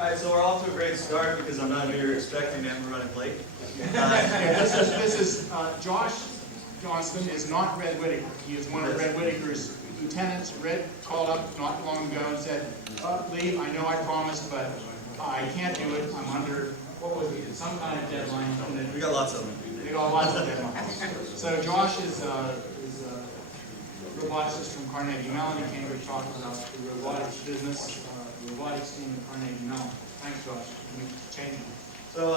Alright, so we're off to a great start because I'm not who you're expecting and we're running late. This is Josh Johnston is not Red Whittaker. He is one of Red Whittaker's lieutenants. Red called up not long ago and said, Lee, I know I promised, but I can't do it. I'm under, what was it, some kind of deadline. We got lots of them. We got lots of deadlines. So Josh is a roboticist from Carnegie Mellon. He came to talk about the robotics business, the robotics team at Carnegie Mellon. Thanks, Josh. Can we change it? So,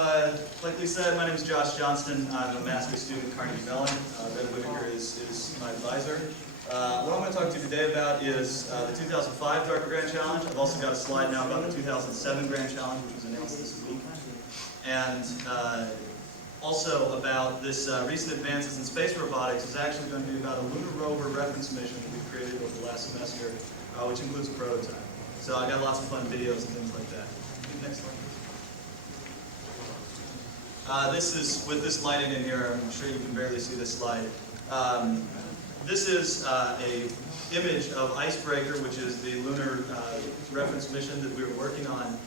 like Lee said, my name is Josh Johnston. I'm a master's student at Carnegie Mellon. Red Whittaker is my advisor. What I'm going to talk to you today about is the 2005 DARPA Grand Challenge. I've also got a slide now about the 2007 Grand Challenge, which was announced this week. And also about this recent advances in space robotics is actually going to be about a lunar rover reference mission that we've created over the last semester, which includes a prototype. So I got lots of fun videos and things like that. Next slide. This is, with this lighting in here, I'm sure you can barely see this slide. This is a image of Icebreaker, which is the lunar reference mission that we were working on.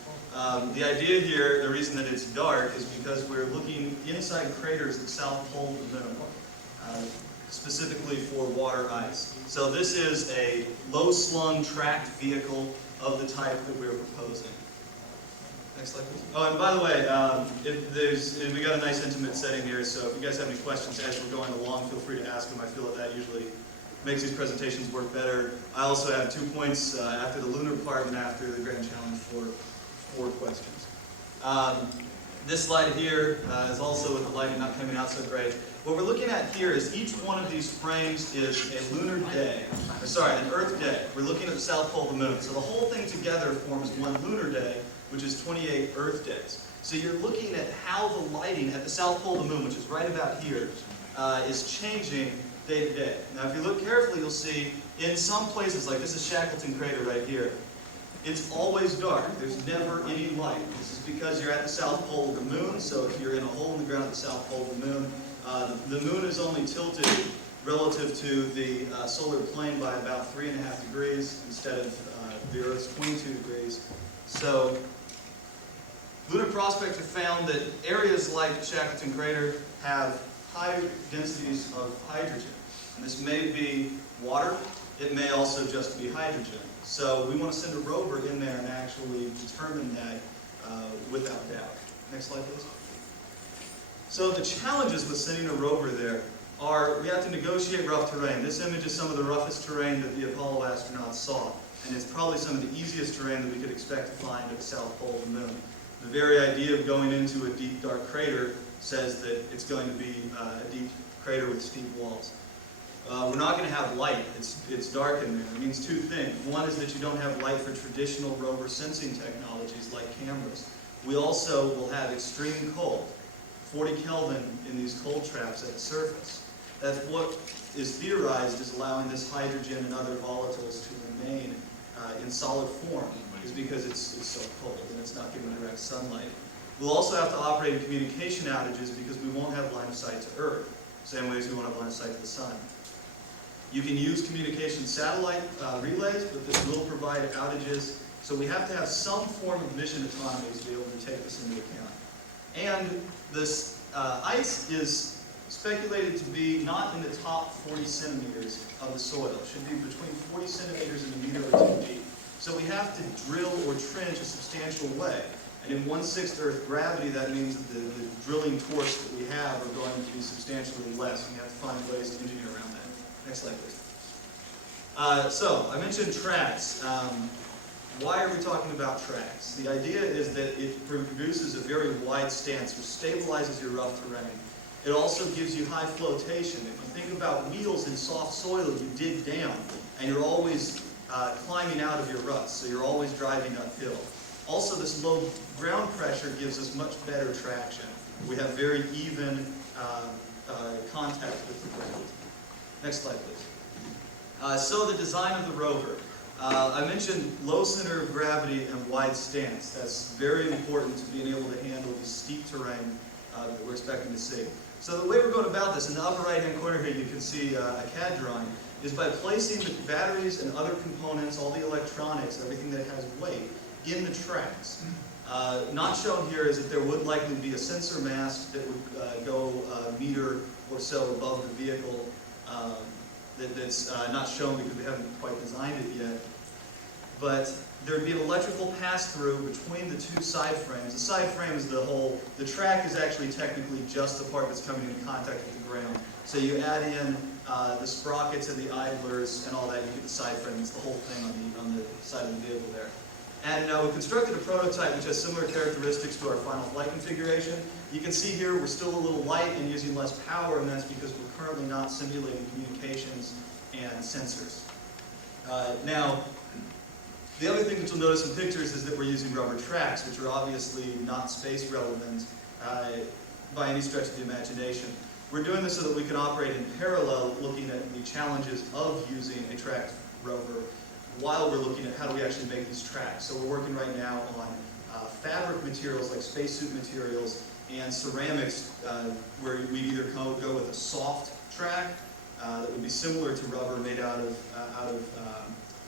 The idea here, the reason that it's dark, is because we're looking inside craters at the south pole of the moon, specifically for water ice. So this is a low-slung tracked vehicle of the type that we're proposing. Next slide, please. Oh, and by the way, we got a nice intimate setting here, so if you guys have any questions as we're going along, feel free to ask them. I feel that usually makes these presentations work better. I also have 2 points after the lunar part and after the Grand Challenge for 4 questions. This slide here is also with the lighting not coming out so great. What we're looking at here is each one of these frames is a lunar day, an Earth day. We're looking at the south pole of the moon. So the whole thing together forms one lunar day, which is 28 Earth days. So you're looking at how the lighting at the south pole of the moon, which is right about here, is changing day to day. Now if you look carefully, you'll see in some places, like this is Shackleton Crater right here, it's always dark. There's never any light. This is because you're at the south pole of the moon, so if you're in a hole in the ground at the south pole of the moon, the moon is only tilted relative to the solar plane by about 3.5 degrees instead of the Earth's 22 degrees. So Lunar Prospector found that areas like Shackleton Crater have high densities of hydrogen. And this may be water, it may also just be hydrogen. So we want to send a rover in there and actually determine that without doubt. Next slide, please. So the challenges with sending a rover there are we have to negotiate rough terrain. This image is some of the roughest terrain that the Apollo astronauts saw. And it's probably some of the easiest terrain that we could expect to find at the south pole of the moon. The very idea of going into a deep, dark crater says that it's going to be a deep crater with steep walls. We're not going to have light. It's dark in there. It means 2 things. One is that you don't have light for traditional rover sensing technologies like cameras. We also will have extreme cold, 40 Kelvin in these cold traps at the surface. That's what is theorized is allowing this hydrogen and other volatiles to remain in solid form, is because it's so cold and it's not giving direct sunlight. We'll also have to operate in communication outages because we won't have line of sight to Earth, same way as we won't have line of sight to the sun. You can use communication satellite relays, but this will provide outages, so we have to have some form of mission autonomy to be able to take this into account. And this ice is speculated to be not in the top 40 centimeters of the soil. It should be between 40 centimeters and a meter or 2 deep. So we have to drill or trench a substantial way. And in 1/6 Earth gravity, that means that the drilling torques that we have are going to be substantially less. We have to find ways to engineer around that. Next slide, please. So I mentioned tracks. Why are we talking about tracks? The idea is that it produces a very wide stance, which stabilizes your rough terrain. It also gives you high flotation. If you think about wheels in soft soil, you dig down, and you're always climbing out of your ruts, so you're always driving uphill. Also, this low ground pressure gives us much better traction. We have very even contact with the ground. Next slide, please. So the design of the rover. I mentioned low center of gravity and wide stance. That's very important to being able to handle the steep terrain that we're expecting to see. So the way we're going about this, in the upper right-hand corner here you can see a CAD drawing, is by placing the batteries and other components, all the electronics, everything that has weight, in the tracks. Not shown here is that there would likely be a sensor mast that would go a meter or so above the vehicle. That's not shown because we haven't quite designed it yet. But there would be an electrical pass-through between the two side frames. The side frame is the track is actually technically just the part that's coming into contact with the ground. So you add in the sprockets and the idlers and all that, you get the side frame. It's the whole thing on the side of the vehicle there. And we constructed a prototype which has similar characteristics to our final flight configuration. You can see here we're still a little light and using less power, and that's because we're currently not simulating communications and sensors. Now, the other thing that you'll notice in pictures is that we're using rubber tracks, which are obviously not space relevant by any stretch of the imagination. We're doing this so that we can operate in parallel, looking at the challenges of using a tracked rover, while we're looking at how do we actually make these tracks. So we're working right now on fabric materials like spacesuit materials and ceramics, where we either go with a soft track that would be similar to rubber made out of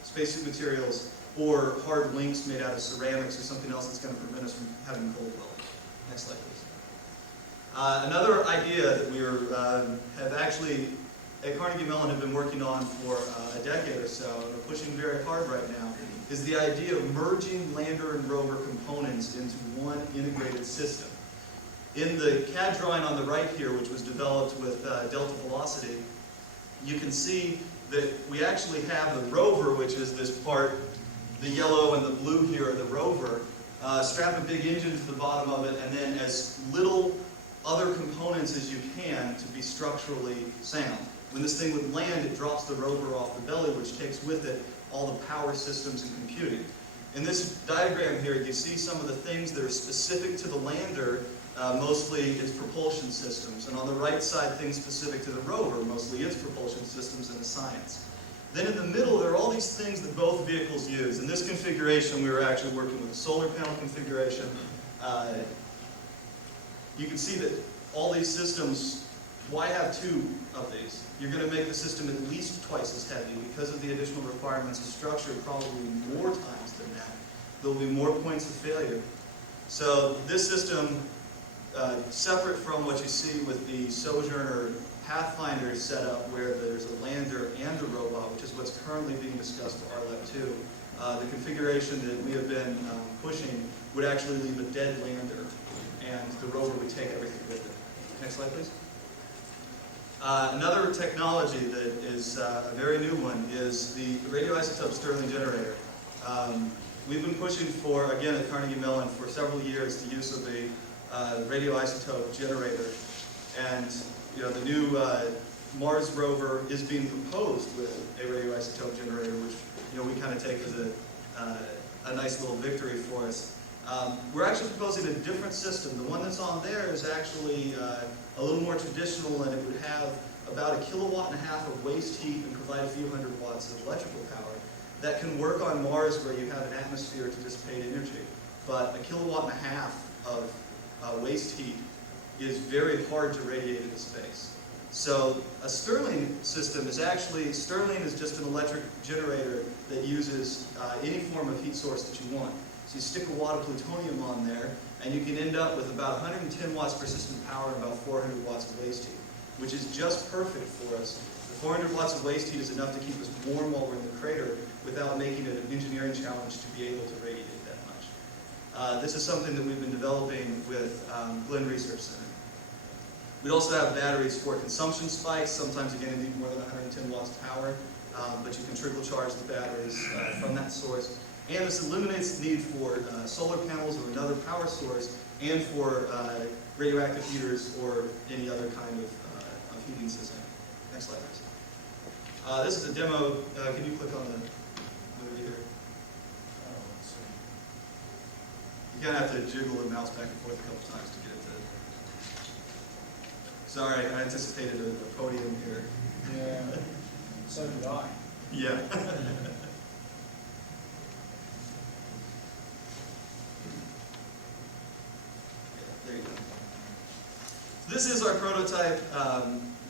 spacesuit materials, or hard links made out of ceramics or something else that's going to prevent us from having cold welding. Next slide, please. Another idea that we have actually at Carnegie Mellon have been working on for a decade or so, and we're pushing very hard right now, is the idea of merging lander and rover components into one integrated system. In the CAD drawing on the right here, which was developed with Delta Velocity, you can see that we actually have the rover, which is this part, the yellow and the blue here are the rover, strap a big engine to the bottom of it, and then as little other components as you can to be structurally sound. When this thing would land, it drops the rover off the belly, which takes with it all the power systems and computing. In this diagram here, you see some of the things that are specific to the lander, mostly its propulsion systems. And on the right side, things specific to the rover, mostly its propulsion systems and the science. Then in the middle, there are all these things that both vehicles use. In this configuration, we were actually working with a solar panel configuration. You can see that all these systems, why have two of these? You're going to make the system at least twice as heavy because of the additional requirements of structure, probably more times than that. There will be more points of failure. So this system, separate from what you see with the Sojourner Pathfinder setup, where there's a lander and a robot, which is what's currently being discussed for RLEP-2, the configuration that we have been pushing would actually leave a dead lander, and the rover would take everything with it. Next slide, please. Another technology that is a very new one is the radioisotope Stirling generator. We've been pushing for, again at Carnegie Mellon, for several years the use of a radioisotope generator. And the new Mars rover is being proposed with a radioisotope generator, which we kind of take as a nice little victory for us. We're actually proposing a different system. The one that's on there is actually a little more traditional, and it would have about 1.5 kilowatts of waste heat and provide a few hundred watts of electrical power. That can work on Mars where you have an atmosphere to dissipate energy. But 1.5 kilowatts of waste heat is very hard to radiate into space. So a Stirling system is actually, Stirling is just an electric generator that uses any form of heat source that you want. So you stick a watt of plutonium on there, and you can end up with about 110 watts persistent power and about 400 watts of waste heat, which is just perfect for us. The 400 watts of waste heat is enough to keep us warm while we're in the crater without making it an engineering challenge to be able to radiate that much. This is something that we've been developing with Glenn Research Center. We also have batteries for consumption spikes. Sometimes, again, you need more than 110 watts of power, but you can trickle charge the batteries from that source. And this eliminates the need for solar panels or another power source, and for radioactive heaters or any other kind of heating system. Next slide, please. This is a demo. Can you click on the movie here? You kind of have to jiggle the mouse back and forth a couple times to get it to. Sorry, I anticipated a podium here. Yeah, so did I. Yeah. There you go. This is our prototype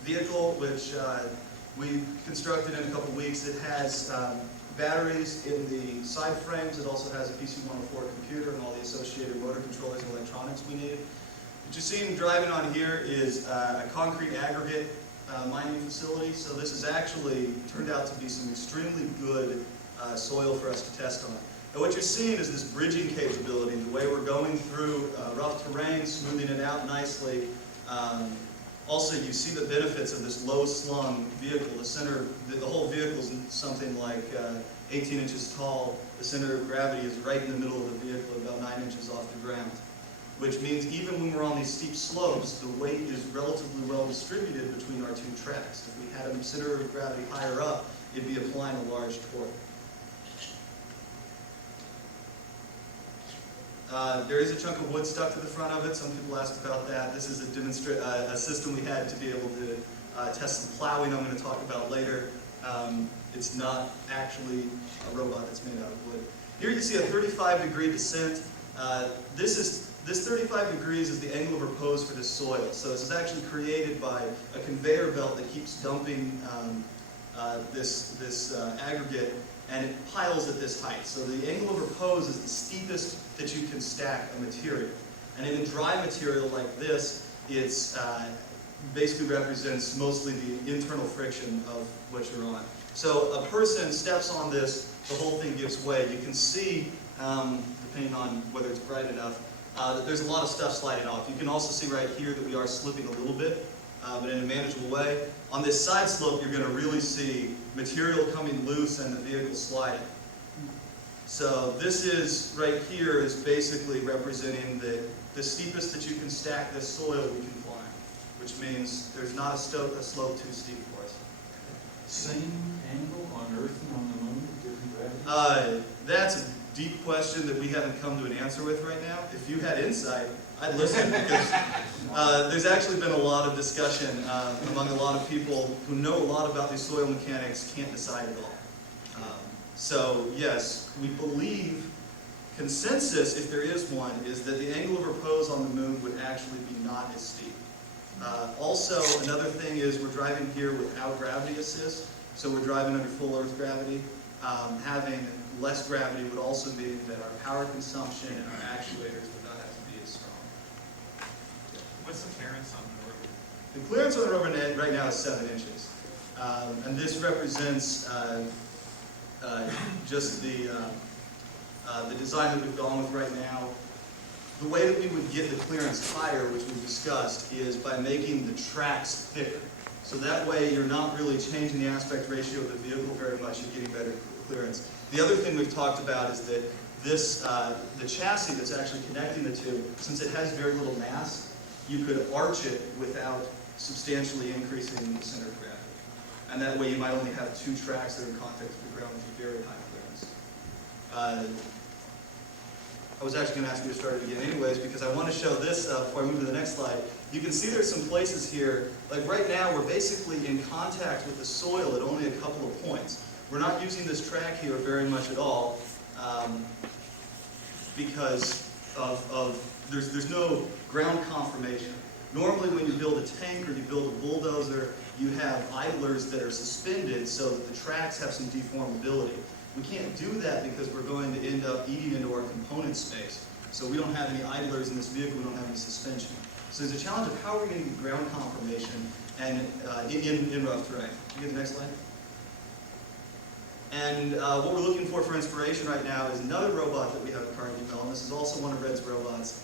vehicle, which We constructed in a couple weeks. It has batteries in the side frames. It also has a PC-104 computer and all the associated motor controllers and electronics we need. What you're seeing driving on here is a concrete aggregate mining facility. So this has actually turned out to be some extremely good soil for us to test on. And what you're seeing is this bridging capability, the way we're going through rough terrain, smoothing it out nicely. Also, you see the benefits of this low-slung vehicle. The whole vehicle is something like 18 inches tall. The center of gravity is right in the middle of the vehicle, about 9 inches off the ground. Which means even when we're on these steep slopes, the weight is relatively well distributed between our two tracks. If we had a center of gravity higher up, it'd be applying a large torque. There is a chunk of wood stuck to the front of it. Some people asked about that. This is a system we had to be able to test some plowing I'm going to talk about later. It's not actually a robot that's made out of wood. Here you see a 35-degree descent. This 35 degrees is the angle of repose for this soil. So this is actually created by a conveyor belt that keeps dumping this aggregate, and it piles at this height. So the angle of repose is the steepest that you can stack a material. And in a dry material like this, it's basically represents mostly the internal friction of what you're on. So a person steps on this, the whole thing gives way. You can see, depending on whether it's bright enough, that there's a lot of stuff sliding off. You can also see right here that we are slipping a little bit, but in a manageable way. On this side slope, you're going to really see material coming loose and the vehicle sliding. So this is, right here, is basically representing the steepest that you can stack this soil we can climb, which means there's not a slope too steep for us. Same angle on Earth and on the moon, different gravity? That's a deep question that we haven't come to an answer with right now. If you had insight, I'd listen, because there's actually been a lot of discussion among a lot of people who know a lot about these soil mechanics, can't decide at all. So yes, we believe, consensus, if there is one, is that the angle of repose on the moon would actually be not as steep. Also, another thing is we're driving here without gravity assist, so we're driving under full Earth gravity. Having less gravity would also mean that our power consumption and our actuators would not have to be as strong. What's the clearance on the rover? The clearance on the rover right now is 7 inches. And this represents just the design that we've gone with right now. The way that we would get the clearance higher, which we've discussed, is by making the tracks thicker. So that way you're not really changing the aspect ratio of the vehicle very much, you're getting better clearance. The other thing we've talked about is that this, the chassis that's actually connecting the two, since it has very little mass, you could arch it without substantially increasing the center of gravity. And that way you might only have 2 tracks that are in contact with the ground with very high clearance. I was actually going to ask you to start it again anyways, because I want to show this before I move to the next slide. You can see there's some places here, like right now we're basically in contact with the soil at only a couple of points. We're not using this track here very much at all because there's no ground conformation. Normally when you build a tank or you build a bulldozer, you have idlers that are suspended so that the tracks have some deformability. We can't do that because we're going to end up eating into our component space. So we don't have any idlers in this vehicle, we don't have any suspension. So there's a challenge of how are we going to get ground conformation and in rough terrain. Can you get the next slide? And what we're looking for inspiration right now is another robot that we have currently developed. This is also one of Red's robots.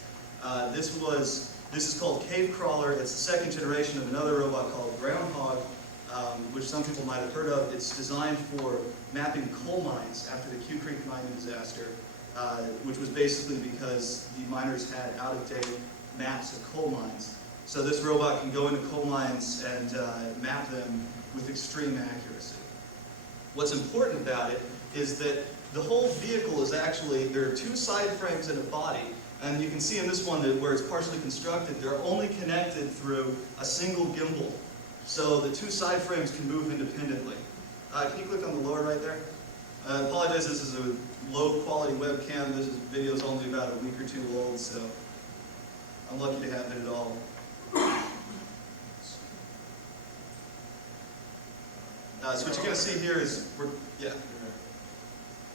This is called Cave Crawler. It's the second generation of another robot called Groundhog, which some people might have heard of. It's designed for mapping coal mines after the Q Creek mining disaster, which was basically because the miners had out-of-date maps of coal mines. So this robot can go into coal mines and map them with extreme accuracy. What's important about it is that the whole vehicle is actually, there are 2 side frames and a body, and you can see in this one that where it's partially constructed, they're only connected through a single gimbal. So the 2 side frames can move independently. Can you click on the lower right there? I apologize, this is a low quality webcam. This video is only about a week or 2 old, so I'm lucky to have it at all. So what you're going to see here is, what you're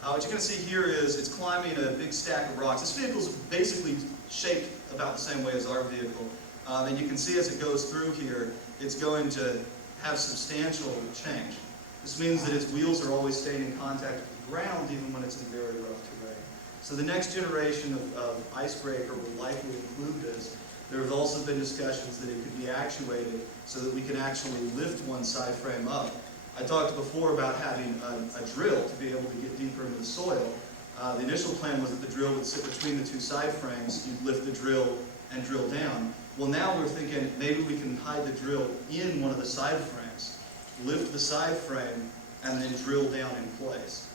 going to see here is it's climbing a big stack of rocks. This vehicle is basically shaped about the same way as our vehicle. And you can see as it goes through here, it's going to have substantial change. This means that its wheels are always staying in contact with the ground even when it's in very rough terrain. So the next generation of icebreaker will likely include this. There have also been discussions that it could be actuated so that we can actually lift one side frame up. I talked before about having a drill to be able to get deeper into the soil. The initial plan was that the drill would sit between the two side frames. You'd lift the drill and drill down. Well, now we're thinking maybe we can hide the drill in one of the side frames, lift the side frame, and then drill down in place.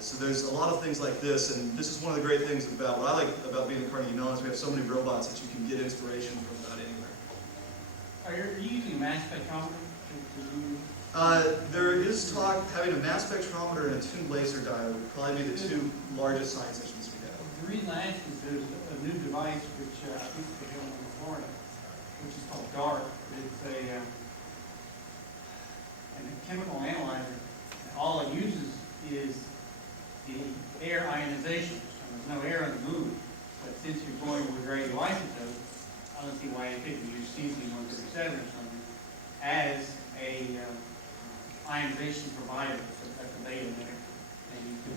So there's a lot of things like this, and this is one of the great things about what I like about being at Carnegie Mellon is we have so many robots that you can get inspiration from about anywhere. Are you using a mass spectrometer to do? There is talk having a mass spectrometer and a tuned laser diode would probably be the two largest science missions we have. The reason I ask is there's a new device which I think is available in Florida, which is called DARPA. It's a chemical analyzer. And all it uses is the air ionization. So there's no air on the moon. But since you're going with radioisotopes, I don't see why you couldn't use cesium-137 or something as a ionization provider. So that's a beta emitter. And you could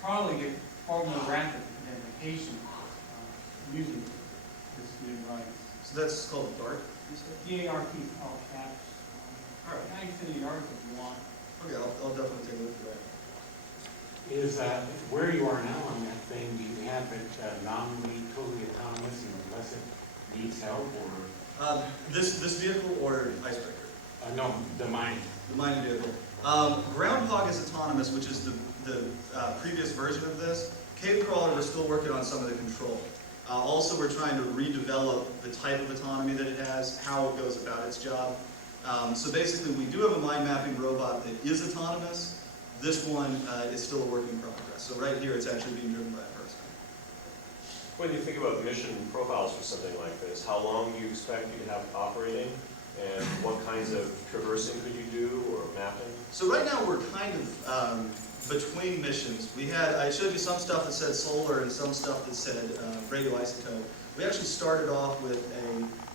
probably get far more rapid identification using this new device. So that's called DART, you said? DARP, all caps. All right. I can send you the article if you want. Okay, I'll definitely take a look at that. Is where you are now on that thing, do you have it nominally totally autonomous unless it needs help, or? This vehicle or icebreaker? No, the mining. The mining vehicle. Groundhog is autonomous, which is the previous version of this. Cave Crawler, we're still working on some of the control. Also, we're trying to redevelop the type of autonomy that it has, how it goes about its job. So basically, we do have a mind mapping robot that is autonomous. This one is still a work in progress. So right here, it's actually being driven by a person. When you think about mission profiles for something like this, how long do you expect you to have operating? And what kinds of traversing could you do or mapping? So right now, we're kind of between missions. I showed you some stuff that said solar and some stuff that said radioisotope. We actually started off with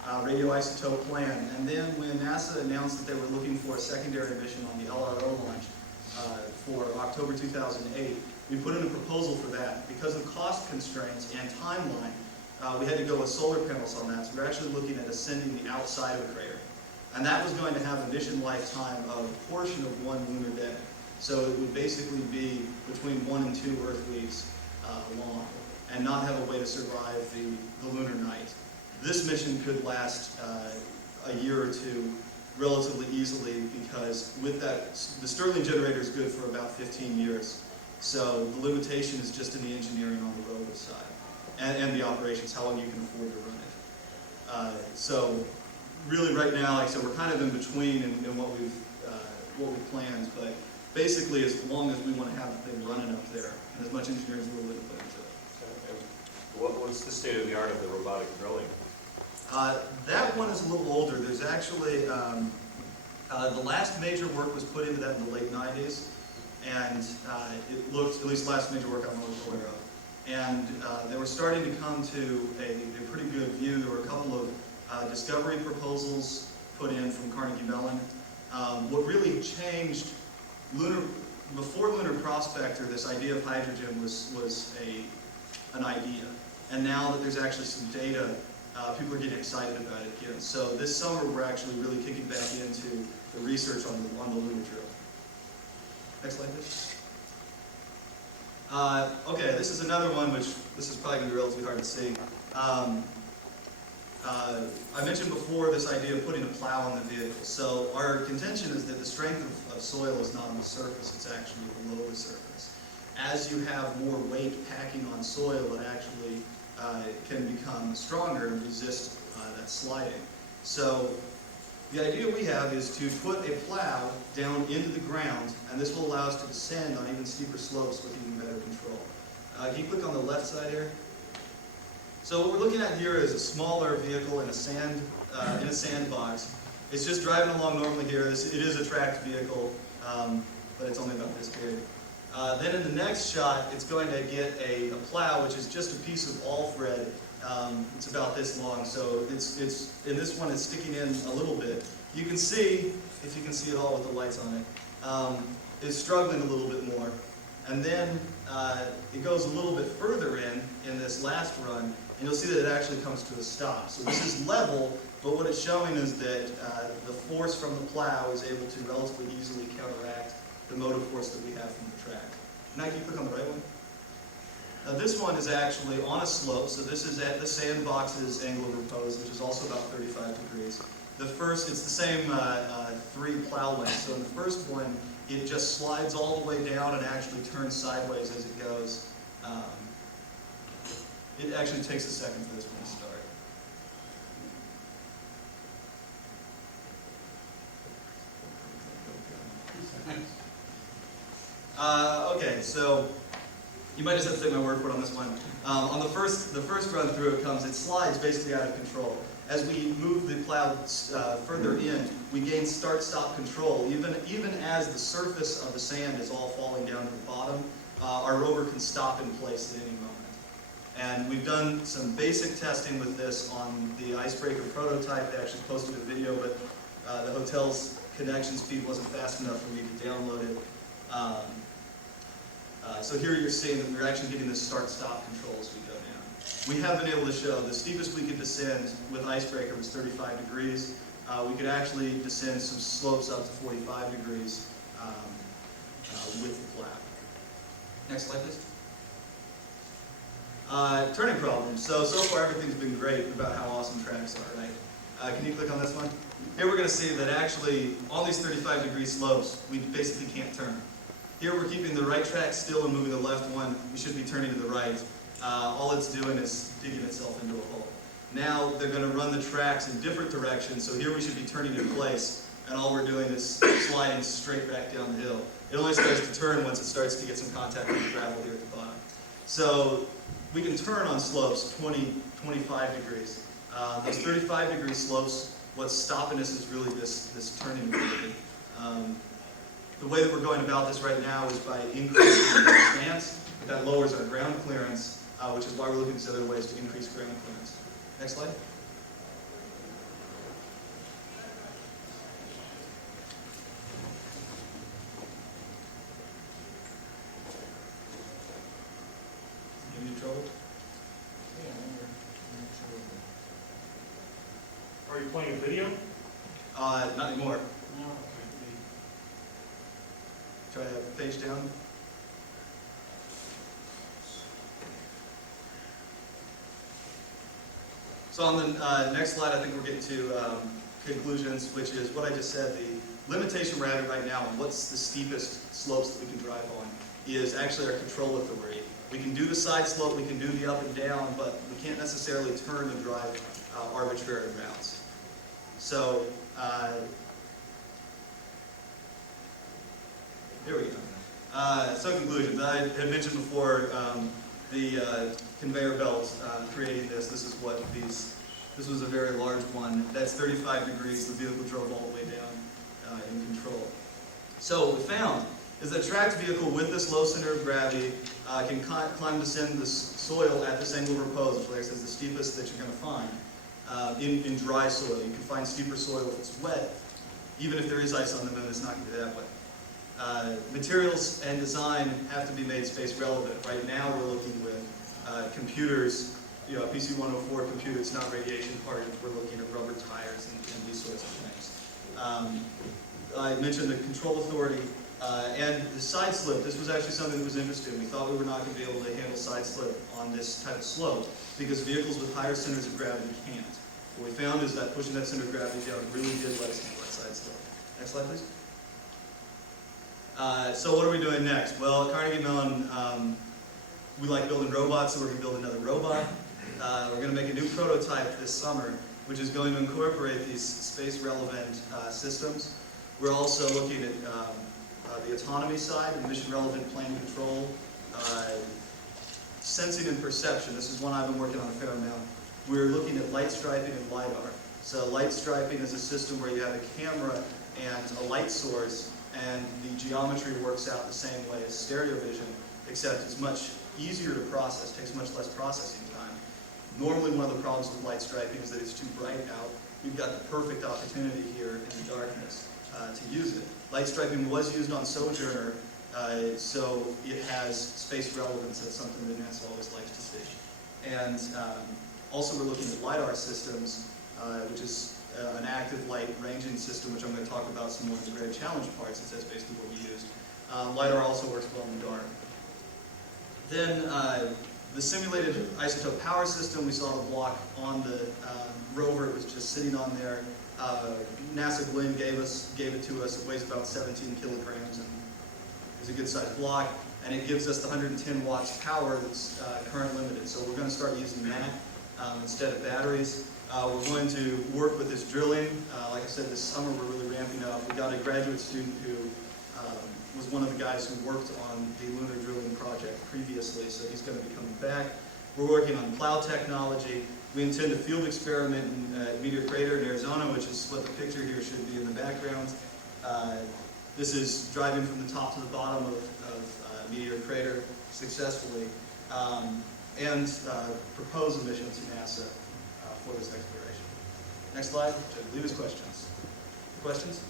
a radioisotope plan, and then when NASA announced that they were looking for a secondary mission on the LRO launch for October 2008, we put in a proposal for that. Because of cost constraints and timeline, we had to go with solar panels on that, so we're actually looking at ascending the outside of a crater. And that was going to have a mission lifetime of a portion of one lunar day. So it would basically be between 1 and 2 Earth weeks long, and not have a way to survive the lunar night. This mission could last a year or two relatively easily, because with that, the Stirling generator is good for about 15 years. So the limitation is just in the engineering on the rover side, and the operations, how long you can afford to run it. So really right now, like I said, we're kind of in between in what we've planned, but basically as long as we want to have the thing running up there, and as much engineering as we're willing to put into it. What's the state of the art of the robotic drilling? That one is a little older. There's actually, the last major work was put into that in the late 90s, and it looked, at least last major work I'm aware of, and they were starting to come to a pretty good view. There were a couple of discovery proposals put in from Carnegie Mellon. What really changed, before Lunar Prospector, this idea of hydrogen was an idea, and now that there's actually some data, people are getting excited about it again. So this summer, we're actually really kicking back into the research on the lunar drill. Next slide, please. Okay, this is another one, which this is probably going to be relatively hard to see. I mentioned before this idea of putting a plow on the vehicle. So our contention is that the strength of soil is not on the surface, it's actually below the surface. As you have more weight packing on soil, it actually can become stronger and resist that sliding. So the idea we have is to put a plow down into the ground, and this will allow us to descend on even steeper slopes with even better control. Can you click on the left side here? So what we're looking at here is a smaller vehicle in a sandbox. It's just driving along normally here. It is a tracked vehicle, but it's only about this big. Then in the next shot, it's going to get a plow, which is just a piece of all thread. It's about this long, so it's in this one it's sticking in a little bit. You can see, if you can see it all with the lights on it, it's struggling a little bit more. And then it goes a little bit further in this last run, and you'll see that it actually comes to a stop. So this is level, but what it's showing is that the force from the plow is able to relatively easily counteract the motive force that we have from the track. Now can you click on the right one? Now this one is actually on a slope, so this is at the sandbox's angle of repose, which is also about 35 degrees. The first, it's the same 3 plow lengths. So in the first one, it just slides all the way down and actually turns sideways as it goes. It actually takes a second for this one to start. Okay, so you might just have to take my word for it on this one. On the first run through, it slides basically out of control. As we move the plow further in, we gain start-stop control. Even as the surface of the sand is all falling down to the bottom, our rover can stop in place at any moment. And we've done some basic testing with this on the icebreaker prototype. They actually posted a video, but the hotel's connection speed wasn't fast enough for me to download it. So here you're seeing that we're actually getting this start-stop control as we go down. We have been able to show the steepest we could descend with icebreaker was 35 degrees. We could actually descend some slopes up to 45 degrees with the plow. Next slide, please. Turning problems. So far everything's been great about how awesome tracks are, right? Can you click on this one? Here we're going to see that actually on these 35-degree slopes, we basically can't turn. Here we're keeping the right track still and moving the left one. We should be turning to the right. All it's doing is digging itself into a hole. Now they're going to run the tracks in different directions, so here we should be turning in place, and all we're doing is sliding straight back down the hill. It only starts to turn once it starts to get some contact with the gravel here at the bottom. So we can turn on slopes 20, 25 degrees. Those 35-degree slopes, what's stopping us is really this turning ability. The way that we're going about this right now is by increasing the stance. That lowers our ground clearance, which is why we're looking at these other ways to increase ground clearance. Next slide. Giving you trouble? Are you playing a video? Not anymore. No. Try to page down. So on the next slide, I think we're getting to conclusions, which is what I just said. The limitation we're having right now on what's the steepest slopes that we can drive on is actually our control authority. We can do the side slope, we can do the up and down, but we can't necessarily turn and drive arbitrary routes. So here we go. So conclusions. I had mentioned before the conveyor belt creating this. This is what this was a very large one. That's 35 degrees. The vehicle drove all the way down in control. So what we found is that a tracked vehicle with this low center of gravity can climb, descend the soil at this angle of repose, which like I said is the steepest that you're going to find in dry soil. You can find steeper soil if it's wet. Even if there is ice on the moon, it's not going to be that wet. Materials and design have to be made space relevant. Right now we're looking with computers, a PC-104 computer, it's not radiation hardened. We're looking at rubber tires and these sorts of things. I mentioned the control authority and the side slip. This was actually something that was interesting. We thought we were not going to be able to handle side slip on this type of slope because vehicles with higher centers of gravity can't. What we found is that pushing that center of gravity down really did let us handle that side slip. Next slide, please. So what are we doing next? Well, at Carnegie Mellon, we like building robots, so we're going to build another robot. We're going to make a new prototype this summer, which is going to incorporate these space-relevant systems. We're also looking at the autonomy side, the mission-relevant plane control, sensing and perception. This is one I've been working on a fair amount. We're looking at light striping and LiDAR. So light striping is a system where you have a camera and a light source, and the geometry works out the same way as stereo vision, except it's much easier to process, takes much less processing time. Normally one of the problems with light striping is that it's too bright out. We've got the perfect opportunity here in the darkness to use it. Light striping was used on Sojourner, so it has space relevance. That's something that NASA always likes to see. And also we're looking at LiDAR systems, which is an active light ranging system, which I'm going to talk about some more of the great challenge parts, since that's basically what we used. LiDAR also works well in the dark. Then the simulated isotope power system, we saw the block on the rover. It was just sitting on there. NASA Glenn gave it to us. It weighs about 17 kilograms and is a good sized block. And it gives us the 110 watts power that's current limited. So we're going to start using that instead of batteries. We're going to work with this drilling. Like I said, this summer we're really ramping up. We got a graduate student who was one of the guys who worked on the lunar drilling project previously, so he's going to be coming back. We're working on plow technology. We intend to field experiment in Meteor Crater in Arizona, which is what the picture here should be in the background. This is driving from the top to the bottom of Meteor Crater successfully, and propose a mission to NASA for this exploration. Next slide, which I believe is questions. Questions?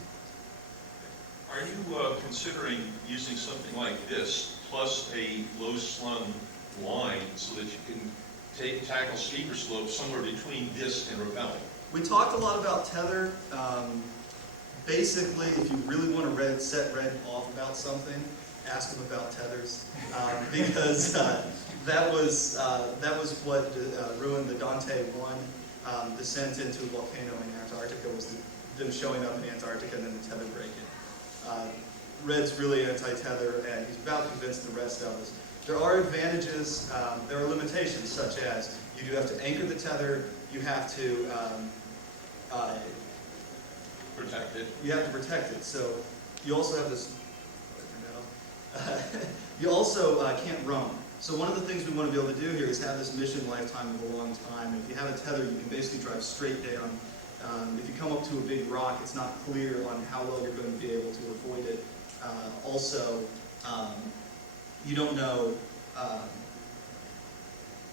Are you considering using something like this, plus a low-slung line, so that you can tackle steeper slopes somewhere between this and rappelling? We talked a lot about tether. Basically, if you really want to set Red off about something, ask him about tethers, because that was what ruined the Dante 1 descent into a volcano in Antarctica, was them showing up in Antarctica and then the tether breaking. Red's really anti-tether, and he's about convinced the rest of us. There are advantages, there are limitations, such as you do have to anchor the tether, you have to Protect it. You have to protect it. So you also have this. You also can't roam. So one of the things we want to be able to do here is have this mission lifetime of a long time. If you have a tether, you can basically drive straight down. If you come up to a big rock, it's not clear on how well you're going to be able to avoid it. Also, you don't know.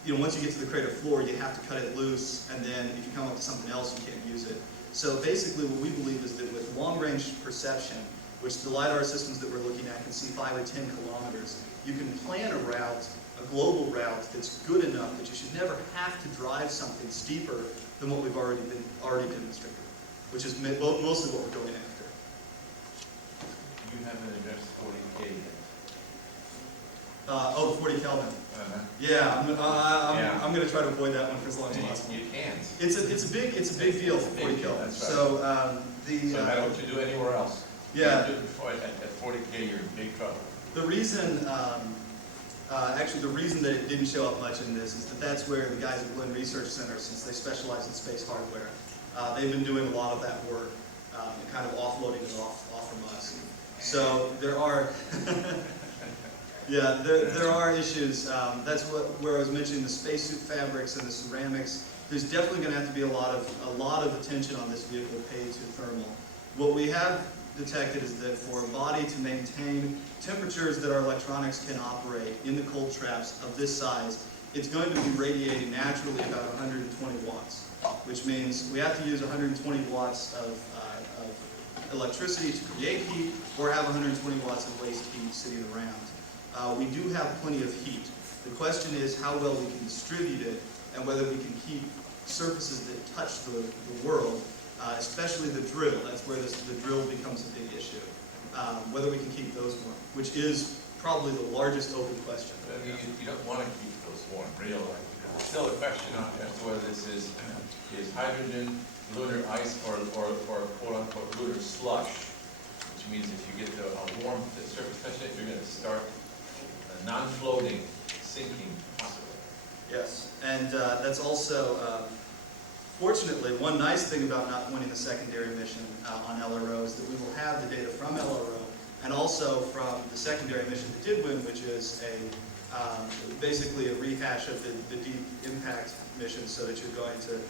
Once you get to the crater floor, you have to cut it loose, and then if you come up to something else, you can't use it. So basically, what we believe is that with long-range perception, which the LiDAR systems that we're looking at can see 5 or 10 kilometers, you can plan a route, a global route that's good enough that you should never have to drive something steeper than what we've already demonstrated, which is mostly what we're going after. You haven't addressed 40K yet. The 40 Kelvin. Yeah, I'm going to try to avoid that one for as long as possible. You can't. It's a big deal for 40 Kelvin. That's right. So No matter what you do anywhere else. Yeah. You do it before, at 40K, you're in big trouble. The reason, actually the reason that it didn't show up much in this is that that's where the guys at Glenn Research Center, since they specialize in space hardware, they've been doing a lot of that work and kind of offloading it off from us. So there are, yeah, there are issues. That's where I was mentioning the spacesuit fabrics and the ceramics. There's definitely going to have to be a lot of attention on this vehicle paid to thermal. What we have detected is that for a body to maintain temperatures that our electronics can operate in the cold traps of this size, it's going to be radiating naturally about 120 watts, which means we have to use 120 watts of electricity to create heat, or have 120 watts of waste heat sitting around. We do have plenty of heat. The question is how well we can distribute it, and whether we can keep surfaces that touch the world, especially the drill. That's where the drill becomes a big issue. Whether we can keep those warm, which is probably the largest open question. But you don't want to keep those warm, really. Still a question as to whether this is hydrogen, lunar ice, or quote-unquote lunar slush, which means if you get a warm surface, especially if you're going to start a non-floating sinking possibly. Yes, and that's also, fortunately, one nice thing about not winning the secondary mission on LRO is that we will have the data from LRO and also from the secondary mission that did win, which is basically a rehash of the deep impact mission, so that you're going to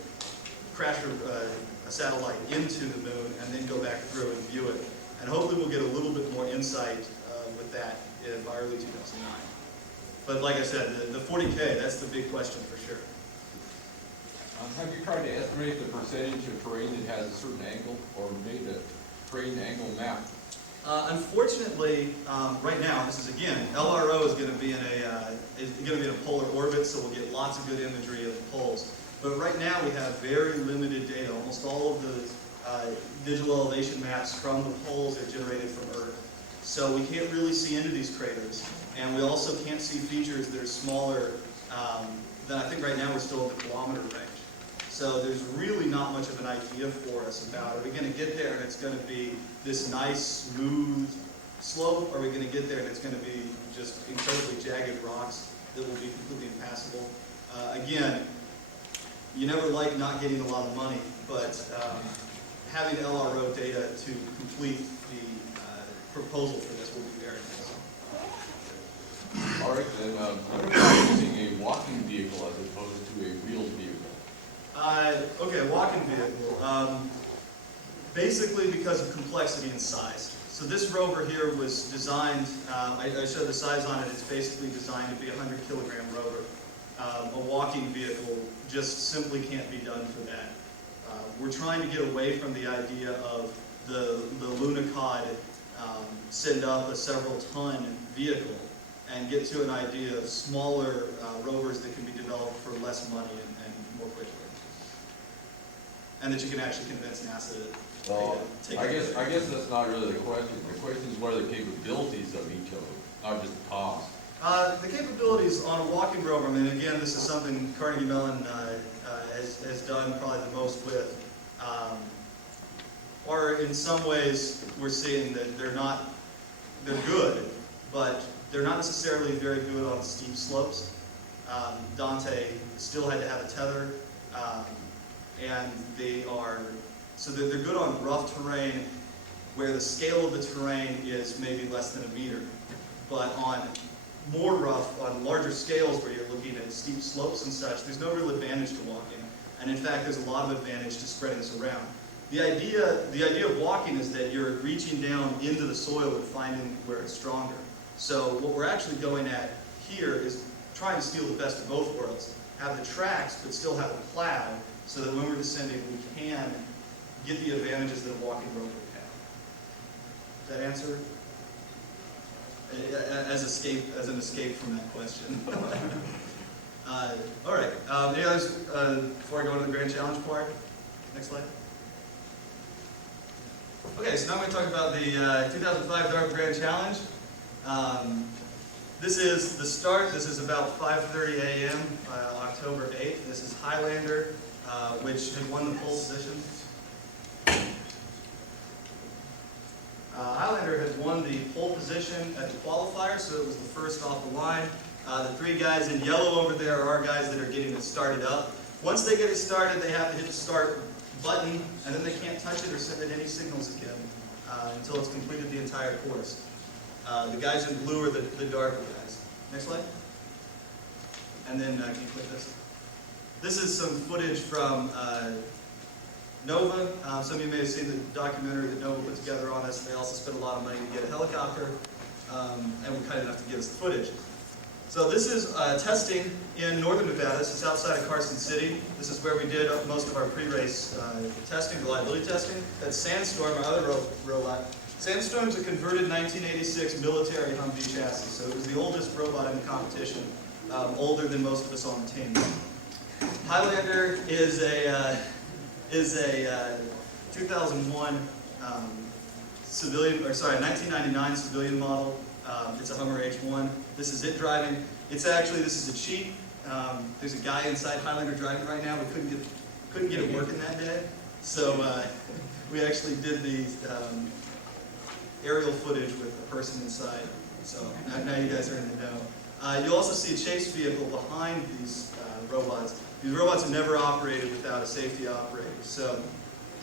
crash a satellite into the moon and then go back through and view it. And hopefully we'll get a little bit more insight with that by early 2009. But like I said, the 40K, that's the big question for sure. Have you tried to estimate the percentage of terrain that has a certain angle, or made a terrain angle map? Unfortunately, right now, this is again, LRO is going to be in a polar orbit, so we'll get lots of good imagery of the poles. But right now, we have very limited data. Almost all of the digital elevation maps from the poles are generated from Earth. So we can't really see into these craters, and we also can't see features that are smaller than I think right now we're still in the kilometer range. So there's really not much of an idea for us about, are we going to get there and it's going to be this nice, smooth slope, or are we going to get there and it's going to be just incredibly jagged rocks that will be completely impassable? Again, you never like not getting a lot of money, but having LRO data to complete the proposal for this will be very nice. All right, then, what about using a walking vehicle as opposed to a wheeled vehicle? Okay, walking vehicle. Basically because of complexity and size. So this rover here was designed, I showed the size on it, it's basically designed to be a 100-kilogram rover. A walking vehicle just simply can't be done for that. We're trying to get away from the idea of the Lunicod send up a several-ton vehicle and get to an idea of smaller rovers that can be developed for less money and more quickly. And that you can actually convince NASA to take I it. guess that's not really the question. The question is what are the capabilities of each of them, not just the cost. The capabilities on a walking rover, I mean, again, this is something Carnegie Mellon has done probably the most with. Or in some ways, we're seeing that they're good, but they're not necessarily very good on steep slopes. Dante still had to have a tether, and they're good on rough terrain where the scale of the terrain is maybe less than a meter. But on more rough, on larger scales where you're looking at steep slopes and such, there's no real advantage to walking. And in fact, there's a lot of advantage to spreading this around. The idea of walking is that you're reaching down into the soil and finding where it's stronger. So what we're actually going at here is trying to steal the best of both worlds. Have the tracks, but still have a plow, so that when we're descending, we can get the advantages that a walking rover would have. Does that answer? As an escape from that question. All right. Any others before I go into the grand challenge part? Next slide. Okay, so now I'm going to talk about the 2005 DARPA Grand Challenge. This is the start. This is about 5:30 a.m. October 8th. This is Highlander, which had won the pole position. Highlander had won the pole position at the qualifier, so it was the first off the line. The three guys in yellow over there are our guys that are getting it started up. Once they get it started, they have to hit the start button, and then they can't touch it or send it any signals again until it's completed the entire course. The guys in blue are the DARPA guys. Next slide. And then can you click this? This is some footage from Nova. Some of you may have seen the documentary that Nova put together on us. They also spent a lot of money to get a helicopter, and were kind enough to give us the footage. So this is testing in northern Nevada. This is outside of Carson City. This is where we did most of our pre-race testing, reliability testing. That's Sandstorm, our other robot. Sandstorm's a converted 1986 military Humvee chassis, so it was the oldest robot in the competition, older than most of us on the team. Highlander is a 2001 1999 civilian model. It's a Hummer H1. This is it driving. This is a cheat. There's a guy inside Highlander driving right now. We couldn't get it working that day, so we actually did the aerial footage with the person inside. So now you guys are in the know. You'll also see a chase vehicle behind these robots. These robots are never operated without a safety operator. So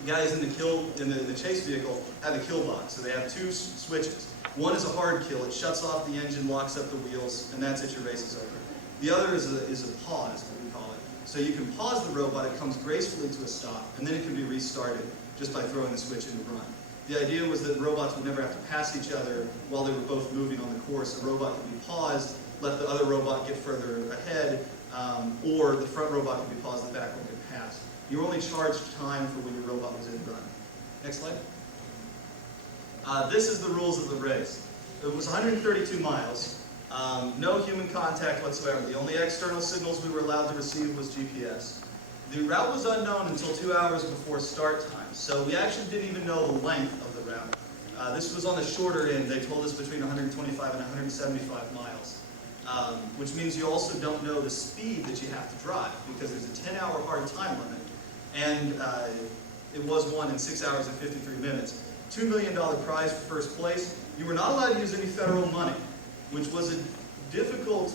the guys in the chase vehicle have a kill box. So they have two switches. One is a hard kill. It shuts off the engine, locks up the wheels, and that's it. Your race is over. The other is a pause, what we call it. So you can pause the robot, it comes gracefully to a stop, and then it can be restarted just by throwing the switch into run. The idea was that robots would never have to pass each other while they were both moving on the course. A robot could be paused, let the other robot get further ahead, or the front robot could be paused, the back one could pass. You only charged time for when your robot was in run. Next slide. This is the rules of the race. It was 132 miles. No human contact whatsoever. The only external signals we were allowed to receive was GPS. The route was unknown until 2 hours before start time, so we actually didn't even know the length of the route. This was on the shorter end. They told us between 125 and 175 miles, which means you also don't know the speed that you have to drive because there's a 10-hour hard time limit, and it was won in 6 hours and 53 minutes. $2 million prize for first place. You were not allowed to use any federal money, which was a difficult,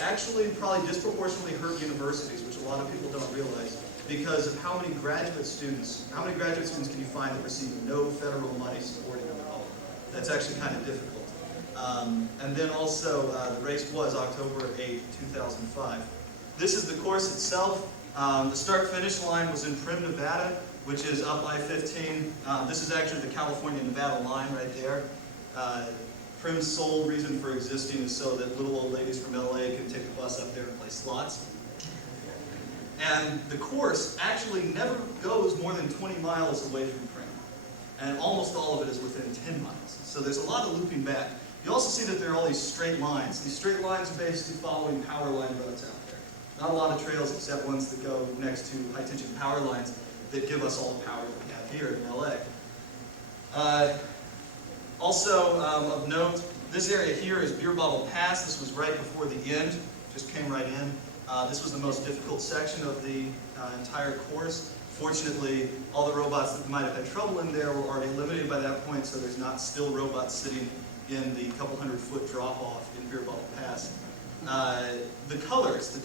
actually probably disproportionately hurt universities, which a lot of people don't realize, because of how many graduate students can you find that receive no federal money supporting them at all? That's actually kind of difficult. And then also, the race was October 8, 2005. This is the course itself. The start-finish line was in Prim, Nevada, which is up I-15. This is actually the California-Nevada line right there. Prim's sole reason for existing is so that little old ladies from LA can take the bus up there and play slots. And the course actually never goes more than 20 miles away from Prim. And almost all of it is within 10 miles. So there's a lot of looping back. You also see that there are all these straight lines. These straight lines are basically following power line roads out there. Not a lot of trails except ones that go next to high-tension power lines that give us all the power that we have here in LA. Also of note, this area here is Beer Bottle Pass. This was right before the end, just came right in. This was the most difficult section of the entire course. Fortunately, all the robots that might have had trouble in there were already eliminated by that point, so there's not still robots sitting in the couple 100-foot drop-off in Beer Bottle Pass. The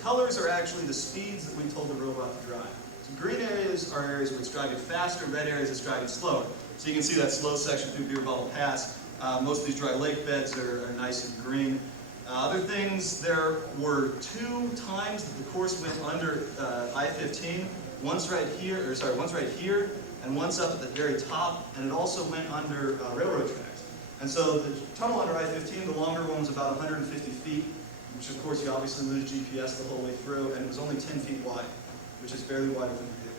colors are actually the speeds that we told the robot to drive. So green areas are areas where it's driving faster, red areas it's driving slower. So you can see that slow section through Beer Bottle Pass. Most of these dry lake beds are nice and green. Other things, there were 2 times that the course went under I-15. Once right here, and once up at the very top, and it also went under railroad tracks. And so the tunnel under I-15, the longer one, was about 150 feet, which of course you obviously lose GPS the whole way through, and it was only 10 feet wide, which is barely wider than the vehicle.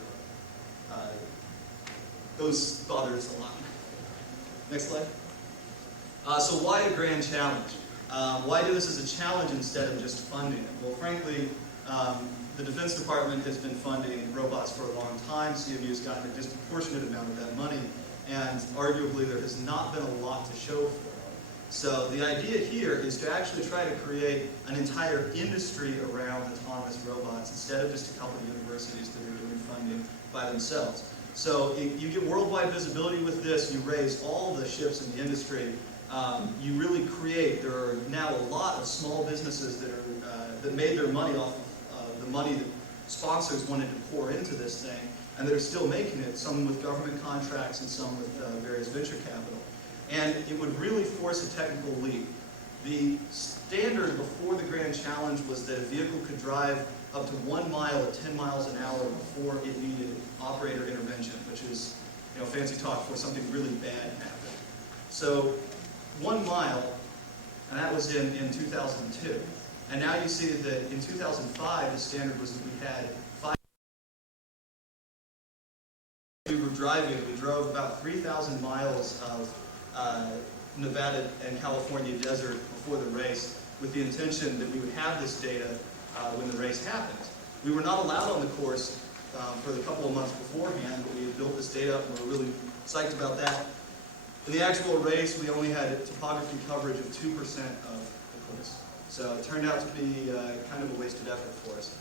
Those bother us a lot. Next slide. So why a grand challenge? Why do this as a challenge instead of just funding it? Well, frankly, the Defense Department has been funding robots for a long time. CMU has gotten a disproportionate amount of that money, and arguably there has not been a lot to show for it. So the idea here is to actually try to create an entire industry around autonomous robots instead of just a couple of universities that are doing funding by themselves. So you get worldwide visibility with this, you raise all the ships in the industry, you really create, there are now a lot of small businesses that are that made their money off of the money that sponsors wanted to pour into this thing, and that are still making it, some with government contracts and some with various venture capital. And it would really force a technical leap. The standard before the Grand Challenge was that a vehicle could drive up to 1 mile at 10 miles an hour before it needed operator intervention, which is, fancy talk for something really bad happened. So 1 mile, and that was in 2002. And now you see that in 2005, the standard was that we had 5. We were driving, we drove about 3,000 miles of Nevada and California desert before the race with the intention that we would have this data when the race happened. We were not allowed on the course for the couple of months beforehand, but we had built this data up and we were really psyched about that. In the actual race, we only had topography coverage of 2% of the course. So it turned out to be kind of a wasted effort for us.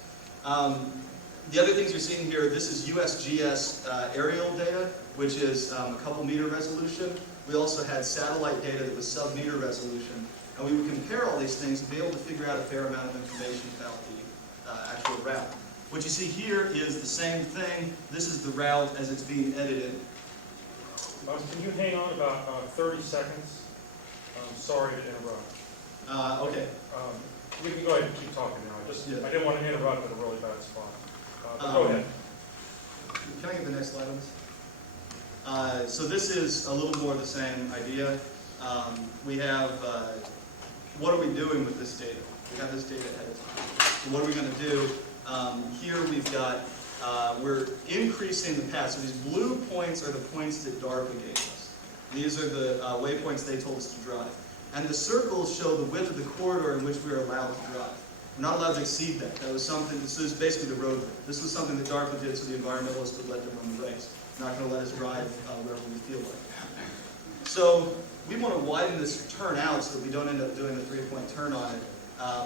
The other things you're seeing here, this is USGS aerial data, which is a couple meter resolution. We also had satellite data that was sub-meter resolution. And we would compare all these things and be able to figure out a fair amount of information about the actual route. What you see here is the same thing. This is the route as it's being edited. Can you hang on about 30 seconds? I'm sorry to interrupt. Okay. We can go ahead and keep talking now. Yeah. I didn't want to interrupt at a really bad spot. But go ahead. Can I get the next slide on this? So this is a little more of the same idea. We have, what are we doing with this data? We have this data ahead of time. So what are we going to do? Here we've got, we're increasing the path. So these blue points are the points that DARPA gave us. These are the waypoints they told us to drive. And the circles show the width of the corridor in which we are allowed to drive. We're not allowed to exceed that. That was something, this is basically the road. This was something that DARPA did so the environmentalists would let them run the race. Not going to let us drive wherever we feel like. So we want to widen this turn out so that we don't end up doing the 3-point turn on it.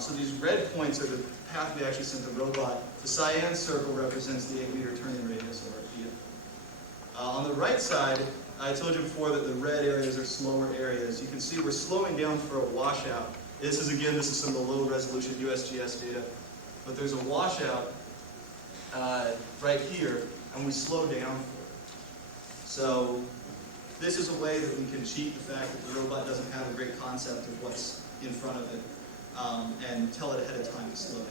So these red points are the path we actually sent the robot. The cyan circle represents the 8-meter turning radius, or RPM. On the right side, I told you before that the red areas are slower areas. You can see we're slowing down for a washout. This is some of the low resolution USGS data. But there's a washout right here, and we slow down for it. So this is a way that we can cheat the fact that the robot doesn't have a great concept of what's in front of it, and tell it ahead of time to slow down.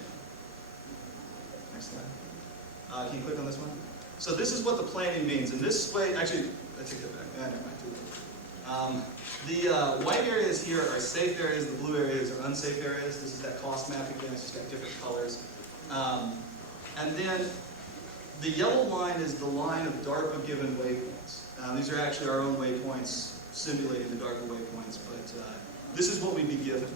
Next slide. Can you click on this one? So this is what the planning means. And this way, actually, I take that back. Never mind. The white areas here are safe areas. The blue areas are unsafe areas. This is that cost map again. It's just got different colors. And then the yellow line is the line of DARPA-given waypoints. These are actually our own waypoints, simulating the DARPA waypoints, but this is what we'd be given.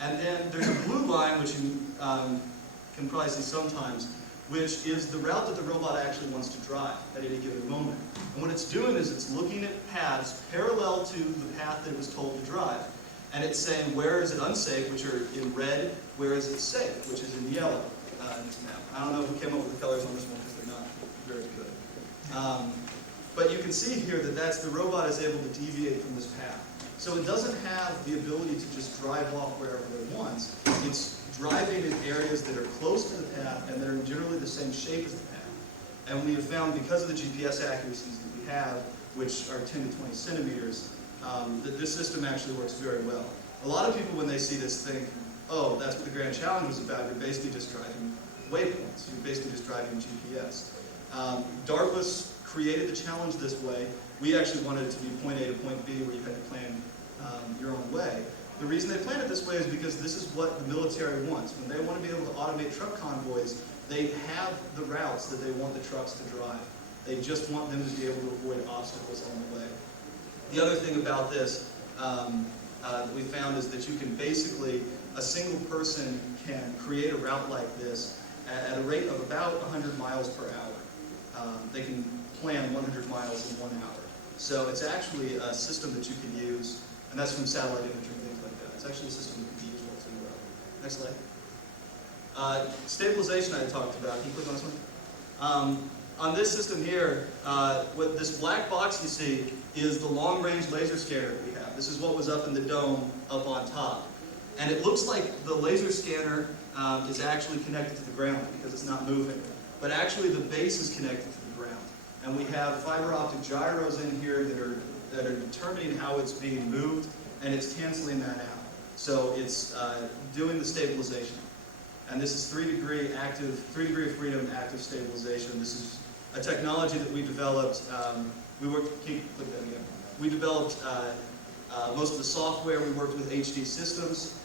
And then there's a blue line, which you can probably see sometimes, which is the route that the robot actually wants to drive at any given moment. And what it's doing is it's looking at paths parallel to the path that it was told to drive. And it's saying, where is it unsafe, which are in red, where is it safe, which is in yellow in this map. I don't know who came up with the colors on this one because they're not very good. But you can see here that the robot is able to deviate from this path. So it doesn't have the ability to just drive off wherever it wants. It's driving in areas that are close to the path and that are generally the same shape as the path. And we have found, because of the GPS accuracies that we have, which are 10 to 20 centimeters, that this system actually works very well. A lot of people, when they see this, think, oh, that's what the Grand Challenge was about. You're basically just driving waypoints. You're basically just driving GPS. DARPA's created the challenge this way. We actually wanted it to be point A to point B, where you had to plan your own way. The reason they planned it this way is because this is what the military wants. When they want to be able to automate truck convoys, they have the routes that they want the trucks to drive. They just want them to be able to avoid obstacles on the way. The other thing about this that we found is that you can basically, a single person can create a route like this at a rate of about 100 miles per hour. They can plan 100 miles in 1 hour. So it's actually a system that you can use, and that's from satellite imagery and things like that. It's actually a system that can be used all too well. Next slide. Stabilization I talked about. Can you click on this one? On this system here, what this black box you see is the long-range laser scanner that we have. This is what was up in the dome up on top. And it looks like the laser scanner is actually connected to the ground because it's not moving. But actually the base is connected to the ground. And we have fiber optic gyros in here that are determining how it's being moved, and it's canceling that out. So it's doing the stabilization. And this is 3-degree of freedom active stabilization. This is a technology that we developed. We developed most of the software. We worked with HD Systems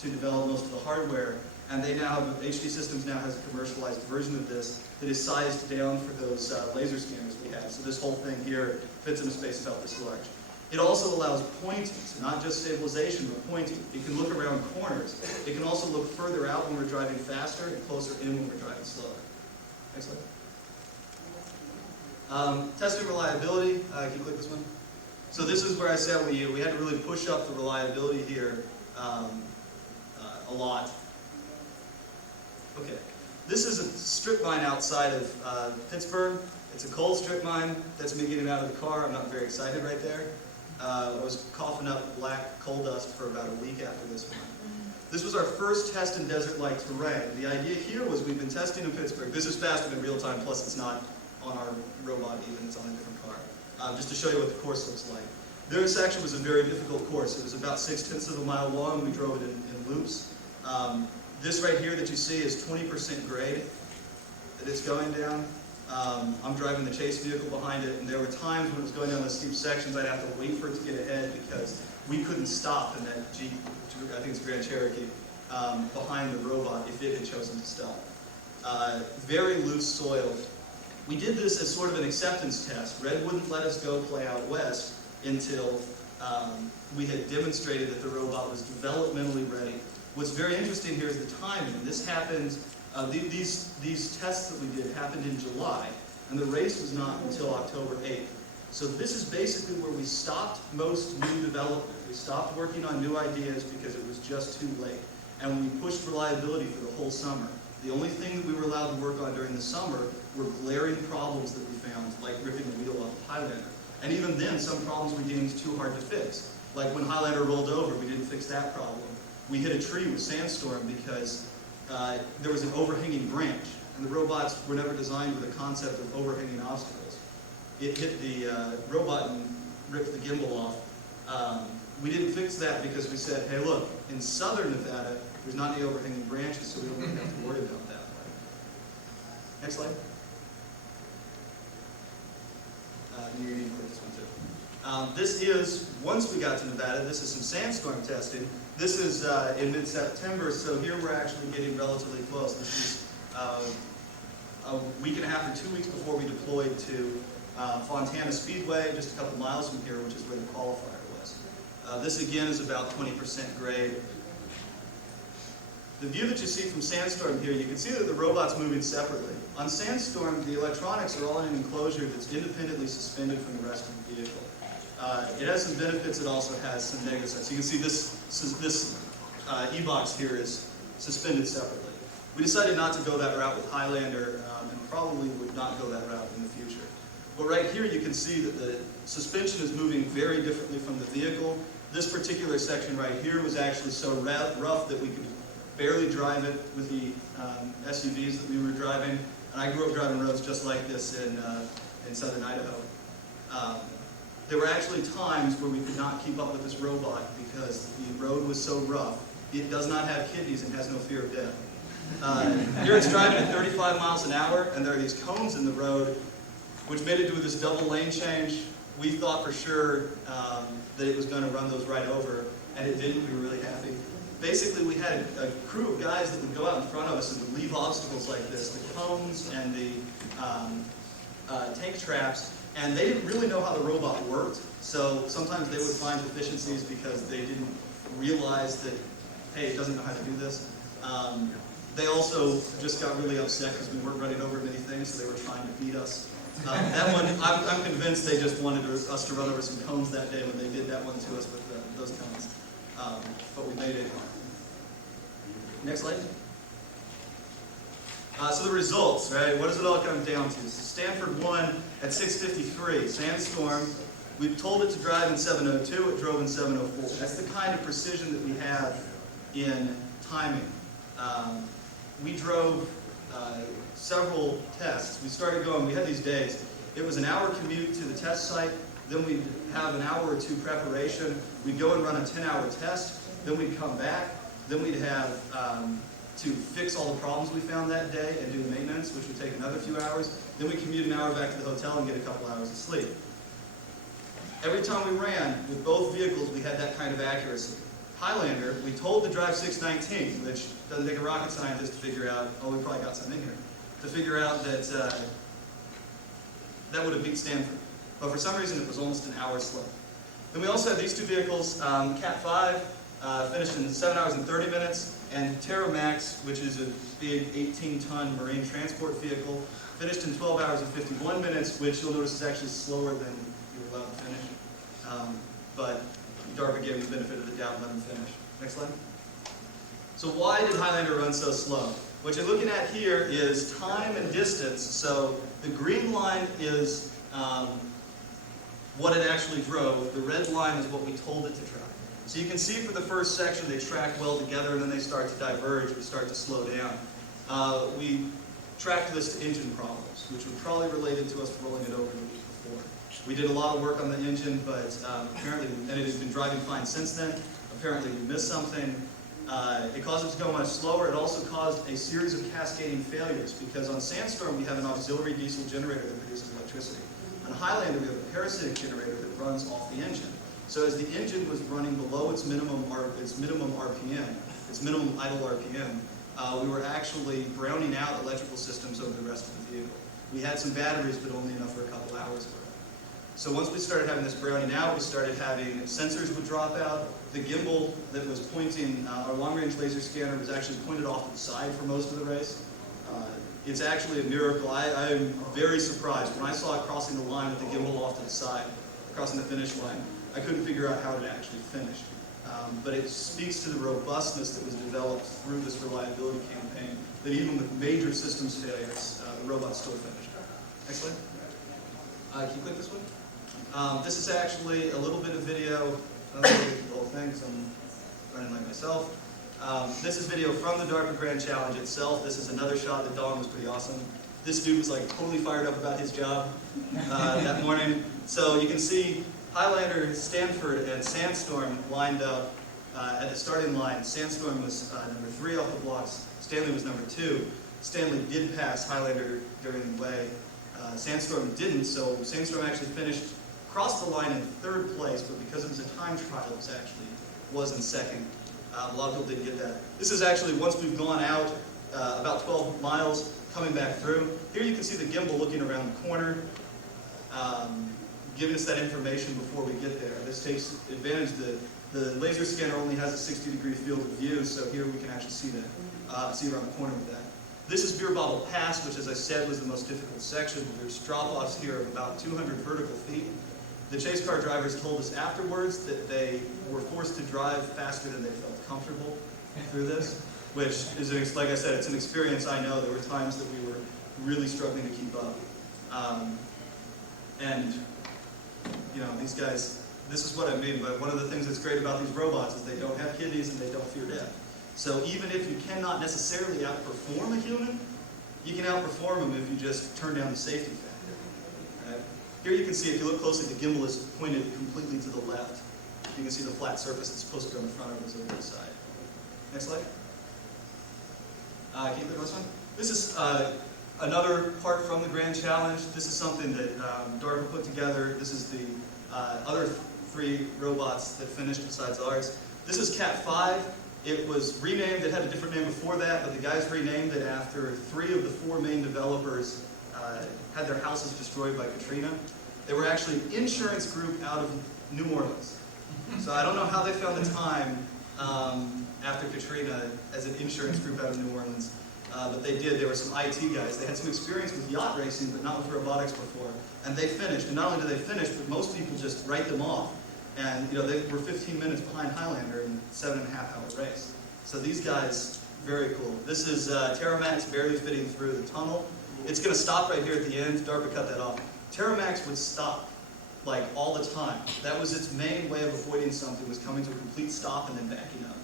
to develop most of the hardware. And they now have, HD Systems now has a commercialized version of this that is sized down for those laser scanners we have. So this whole thing here fits in a space about this large. It also allows pointing, so not just stabilization, but pointing. It can look around corners. It can also look further out when we're driving faster and closer in when we're driving slower. Next slide. Testing reliability. Can you click this one? So this is where I said we had to really push up the reliability here a lot. Okay. This is a strip mine outside of Pittsburgh. It's a coal strip mine. That's me getting out of the car. I'm not very excited right there. I was coughing up black coal dust for about a week after this one. This was our first test in desert-like terrain. The idea here was we've been testing in Pittsburgh. This is faster than real time, plus it's not on our robot even, it's on a different car. Just to show you what the course looks like. This actually was a very difficult course. It was about 0.6 of a mile long. We drove it in loops. This right here that you see is 20% grade that it's going down. I'm driving the chase vehicle behind it, and there were times when it was going down those steep sections, I'd have to wait for it to get ahead because we couldn't stop in that Jeep, I think it's Grand Cherokee, behind the robot if it had chosen to stop. Very loose soil. We did this as sort of an acceptance test. Red wouldn't let us go play out west until we had demonstrated that the robot was developmentally ready. What's very interesting here is the timing. This happened, these tests that we did happened in July, and the race was not until October 8th. So this is basically where we stopped most new development. We stopped working on new ideas because it was just too late. And we pushed reliability for the whole summer. The only thing that we were allowed to work on during the summer were glaring problems that we found, like ripping the wheel off of Highlander. And even then, some problems we deemed too hard to fix. Like when Highlander rolled over, we didn't fix that problem. We hit a tree with sandstorm because there was an overhanging branch, and the robots were never designed with a concept of overhanging obstacles. It hit the robot and ripped the gimbal off. We didn't fix that because we said, hey look, in southern Nevada, there's not any overhanging branches, so we don't really have to worry about that. Next slide. You need to click this one too. This is, once we got to Nevada, this is some sandstorm testing. This is in mid-September, so here we're actually getting relatively close. This is a week and a half or 2 weeks before we deployed to Fontana Speedway, just a couple miles from here, which is where the qualifier was. This again is about 20% grade. The view that you see from Sandstorm here, you can see that the robot's moving separately. On Sandstorm, the electronics are all in an enclosure that's independently suspended from the rest of the vehicle. It has some benefits, it also has some negative sides. So you can see this e-box here is suspended separately. We decided not to go that route with Highlander and probably would not go that route in the future. But right here you can see that the suspension is moving very differently from the vehicle. This particular section right here was actually so rough that we could barely drive it with the SUVs that we were driving. And I grew up driving roads just like this in southern Idaho. There were actually times where we could not keep up with this robot because the road was so rough. It does not have kidneys and has no fear of death. Here it's driving at 35 miles an hour, and there are these cones in the road, which made it do this double lane change. We thought for sure that it was going to run those right over, and it didn't. We were really happy. Basically, we had a crew of guys that would go out in front of us and would leave obstacles like this, the cones and the tank traps, and they didn't really know how the robot worked, so sometimes they would find deficiencies because they didn't realize that, hey, it doesn't know how to do this. They also just got really upset because we weren't running over many things, so they were trying to beat us. That one, I'm convinced they just wanted us to run over some cones that day when they did that one to us with those cones. But we made it. Next slide. So the results, right? What does it all come down to? So Stanford won at 6:53. Sandstorm, we told it to drive in 7:02. It drove in 7:04. That's the kind of precision that we have in timing. We drove several tests. We started going, we had these days. It was an hour commute to the test site, then we'd have an hour or two preparation. We'd go and run a 10-hour test, then we'd come back, then we'd have to fix all the problems we found that day and do maintenance, which would take another few hours. Then we'd commute an hour back to the hotel and get a couple hours of sleep. Every time we ran with both vehicles, we had that kind of accuracy. Highlander, we told to drive 619, which doesn't take a rocket scientist to figure out, oh, we probably got some in here, to figure out that that would have beat Stanford. But for some reason, it was almost an hour slow. Then we also had these two vehicles, Cat 5, finished in 7 hours and 30 minutes, and Terra Max, which is a big 18-ton marine transport vehicle, finished in 12 hours and 51 minutes, which you'll notice is actually slower than you were allowed to finish. But DARPA gave them the benefit of the doubt and let them finish. Next slide. So why did Highlander run so slow? What you're looking at here is time and distance. So the green line is what it actually drove. The red line is what we told it to track. So you can see for the first section they track well together and then they start to diverge, we start to slow down. We tracked this to engine problems, which were probably related to us rolling it over the week before. We did a lot of work on the engine, but apparently, and it has been driving fine since then. Apparently we missed something. It caused it to go much slower. It also caused a series of cascading failures because on Sandstorm we have an auxiliary diesel generator that produces electricity. On Highlander we have a parasitic generator that runs off the engine. So as the engine was running below its minimum RPM, its minimum idle RPM, we were actually browning out electrical systems over the rest of the vehicle. We had some batteries, but only enough for a couple hours worth. So once we started having this browning out, we started having sensors would drop out. The gimbal that was pointing, our long-range laser scanner was actually pointed off to the side for most of the race. It's actually a miracle. I am very surprised. When I saw it crossing the line with the gimbal off to the side, crossing the finish line, I couldn't figure out how it actually finished. But it speaks to the robustness that was developed through this reliability campaign, that even with major systems failures, the robot still finished. Next slide. Can you click this one? This is actually a little bit of video. I don't know the whole thing because I'm running like myself. This is video from the DARPA Grand Challenge itself. This is another shot that Dawn was pretty awesome. This dude was like totally fired up about his job that morning. So you can see Highlander, Stanford, and Sandstorm lined up at the starting line. Sandstorm was number 3 off the blocks. Stanley was number 2. Stanley did pass Highlander during the way. Sandstorm didn't, so Sandstorm actually crossed the line in 3rd place, but because it was a time trial, it was in 2nd. A lot of people didn't get that. This is actually, once we've gone out about 12 miles, coming back through. Here you can see the gimbal looking around the corner, giving us that information before we get there. This takes advantage. The laser scanner only has a 60-degree field of view, so here we can actually see that, see around the corner with that. This is Beer Bottle Pass, which, as I said, was the most difficult section. There's drop-offs here of about 200 vertical feet. The chase car drivers told us afterwards that they were forced to drive faster than they felt comfortable through this, which is, like I said, it's an experience I know. There were times that we were really struggling to keep up. And, you know, these guys, this is what I mean, but one of the things that's great about these robots is they don't have kidneys and they don't fear death. So even if you cannot necessarily outperform a human, you can outperform them if you just turn down the safety factor. Right? Here you can see, if you look closely, the gimbal is pointed completely to the left. You can see the flat surface that's supposed to be on the front of it is over the side. Next slide. Can you click on this one? This is another part from the Grand Challenge. This is something that DARPA put together. This is the other 3 robots that finished besides ours. This is Cat 5. It was renamed. It had a different name before that, but the guys renamed it after 3 of the 4 main developers had their houses destroyed by Katrina. They were actually an insurance group out of New Orleans. So I don't know how they found the time after Katrina as an insurance group out of New Orleans, but they did. They were some IT guys. They had some experience with yacht racing, but not with robotics before. And they finished. And not only did they finish, but most people just write them off. And you know, they were 15 minutes behind Highlander in a 7.5-hour race. So these guys, very cool. This is Terramax barely fitting through the tunnel. It's going to stop right here at the end. DARPA cut that off. Terramax would stop like all the time. That was its main way of avoiding something, was coming to a complete stop and then backing up.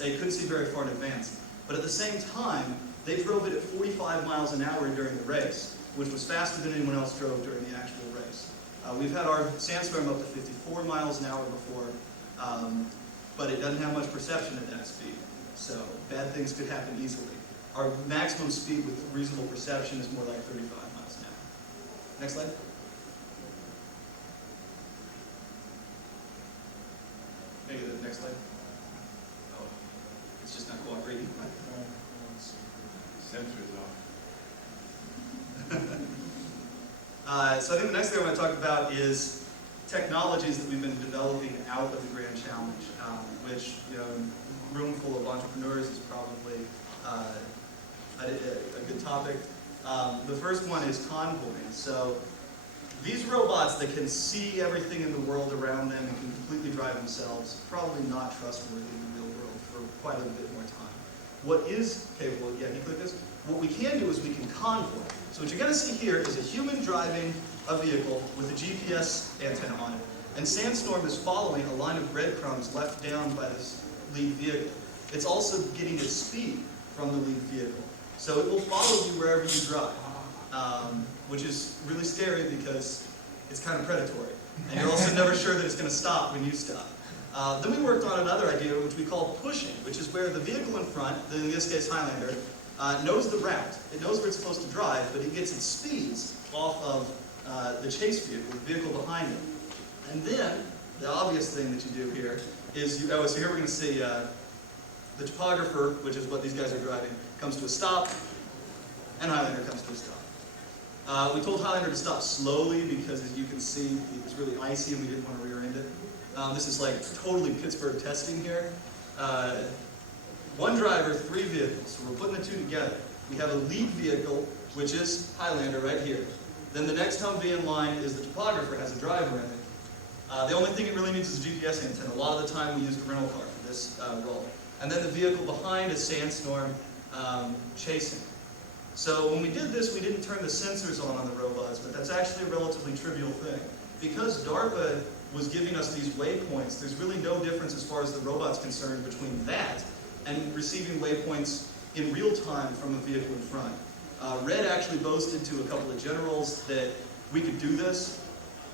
They couldn't see very far in advance. But at the same time, they drove it at 45 miles an hour during the race, which was faster than anyone else drove during the actual race. We've had our Sandstorm up to 54 miles an hour before, but it doesn't have much perception at that speed. So bad things could happen easily. Our maximum speed with reasonable perception is more like 35 miles an hour. Next slide. Maybe the next slide. Oh, it's just not cooperating. Sensors off. So I think the next thing I want to talk about is technologies that we've been developing out of the Grand Challenge, which, you know, a room full of entrepreneurs is probably a good topic. The first one is convoying. So these robots that can see everything in the world around them and can completely drive themselves, probably not trustworthy in the real world for quite a bit more time. What is capable, yeah, can you click this? What we can do is we can convoy. So what you're going to see here is a human driving a vehicle with a GPS antenna on it. And Sandstorm is following a line of breadcrumbs left down by this lead vehicle. It's also getting its speed from the lead vehicle. So it will follow you wherever you drive, which is really scary because it's kind of predatory. And you're also never sure that it's going to stop when you stop. Then we worked on another idea which we call pushing, which is where the vehicle in front, in this case Highlander, knows the route. It knows where it's supposed to drive, but it gets its speeds off of the chase vehicle, the vehicle behind it. And then, the obvious thing that you do here is, so here we're going to see the topographer, which is what these guys are driving, comes to a stop, and Highlander comes to a stop. We told Highlander to stop slowly because, as you can see, it was really icy and we didn't want to rear-end it. This is like totally Pittsburgh testing here. One driver, 3 vehicles, so we're putting the 2 together. We have a lead vehicle, which is Highlander right here. Then the next Humvee in line is the topographer, has a driver in it. The only thing it really needs is a GPS antenna. A lot of the time we used a rental car for this role. And then the vehicle behind is Sandstorm chasing. So when we did this, we didn't turn the sensors on the robots, but that's actually a relatively trivial thing. Because DARPA was giving us these waypoints, there's really no difference as far as the robot's concerned between that and receiving waypoints in real time from a vehicle in front. Red actually boasted to a couple of generals that we could do this,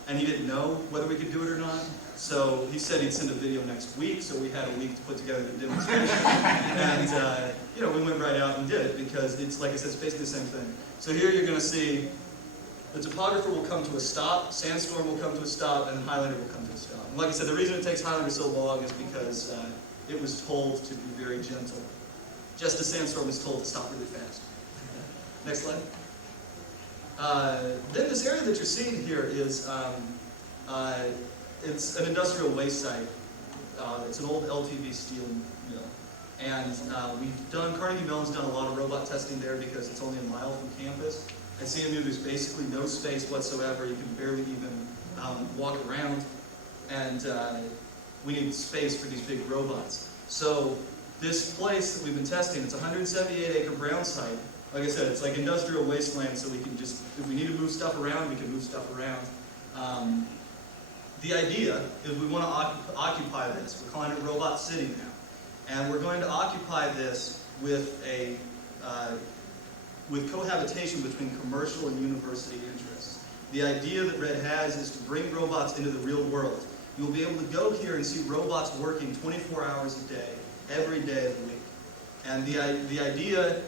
and he didn't know whether we could do it or not. So he said he'd send a video next week, so we had a week to put together the demonstration. And we went right out and did it because it's, like I said, it's basically the same thing. So here you're going to see the topographer will come to a stop, Sandstorm will come to a stop, and Highlander will come to a stop. And like I said, the reason it takes Highlander so long is because it was told to be very gentle, just as Sandstorm was told to stop really fast. Next slide. Then this area that you're seeing here is it's an industrial waste site. It's an old LTV steel mill. And Carnegie Mellon's done a lot of robot testing there because it's only a mile from campus. At CMU, there's basically no space whatsoever. You can barely even walk around. And we need space for these big robots. So this place that we've been testing, it's a 178-acre brown site. Like I said, it's like industrial wasteland, so we can just, if we need to move stuff around, we can move stuff around. The idea is we want to occupy this. We're calling it Robot City now. And we're going to occupy this with cohabitation between commercial and university interests. The idea that Red has is to bring robots into the real world. You'll be able to go here and see robots working 24 hours a day, every day of the week. And the idea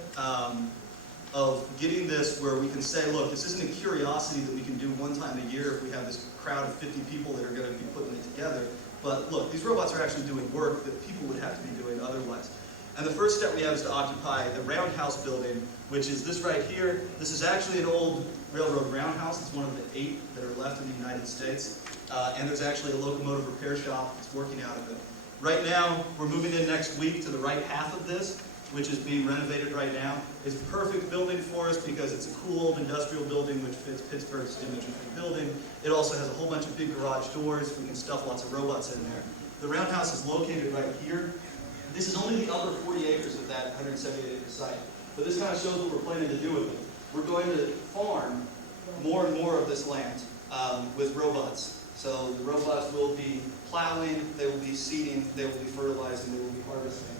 of getting this where we can say, look, this isn't a curiosity that we can do one time a year if we have this crowd of 50 people that are going to be putting it together. But look, these robots are actually doing work that people would have to be doing otherwise. And the first step we have is to occupy the roundhouse building, which is this right here. This is actually an old railroad roundhouse. It's one of the 8 that are left in the United States. And there's actually a locomotive repair shop that's working out of it. Right now, we're moving in next week to the right half of this, which is being renovated right now. It's a perfect building for us because it's a cool old industrial building which fits Pittsburgh's image of the building. It also has a whole bunch of big garage doors. We can stuff lots of robots in there. The roundhouse is located right here. This is only the upper 40 acres of that 178-acre site. But this kind of shows what we're planning to do with it. We're going to farm more and more of this land with robots. So the robots will be plowing, they will be seeding, they will be fertilizing, they will be harvesting.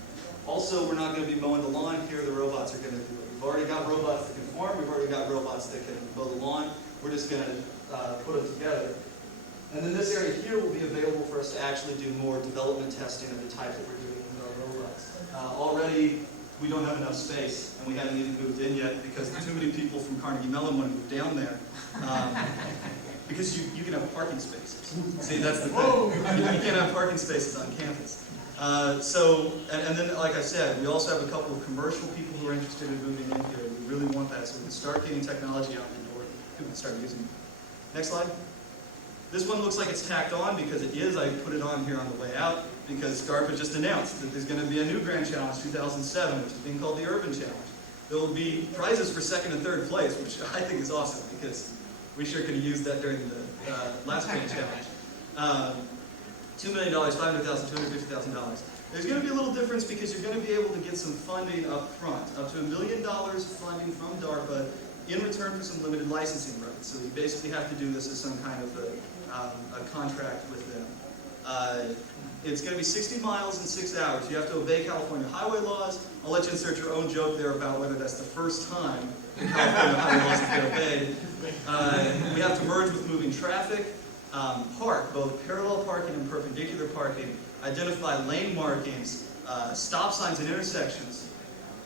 Also, we're not going to be mowing the lawn here, the robots are going to do it. We've already got robots that can farm, we've already got robots that can mow the lawn. We're just going to put them together. And then this area here will be available for us to actually do more development testing of the type that we're doing with our robots. Already, we don't have enough space, and we haven't even moved in yet because too many people from Carnegie Mellon want to move down there. Because you can have parking spaces. See, that's the thing. You can't have parking spaces on campus. And then, like I said, we also have a couple of commercial people who are interested in moving in here. We really want that, so we can start getting technology out the door. People can start using it. Next slide. This one looks like it's tacked on because it is. I put it on here on the way out because DARPA just announced that there's going to be a new Grand Challenge 2007, which is being called the Urban Challenge. There will be prizes for 2nd and 3rd place, which I think is awesome because we sure could have used that during the last Grand Challenge. $2 million, $500,000, $250,000. There's going to be a little difference because you're going to be able to get some funding up front, up to $1 million funding from DARPA in return for some limited licensing rights. So you basically have to do this as some kind of a contract with them. It's going to be 60 miles in 6 hours. You have to obey California highway laws. I'll let you insert your own joke there about whether that's the first time the California highway laws have been obeyed. We have to merge with moving traffic. Park, both parallel parking and perpendicular parking. identify lane markings, stop signs and intersections.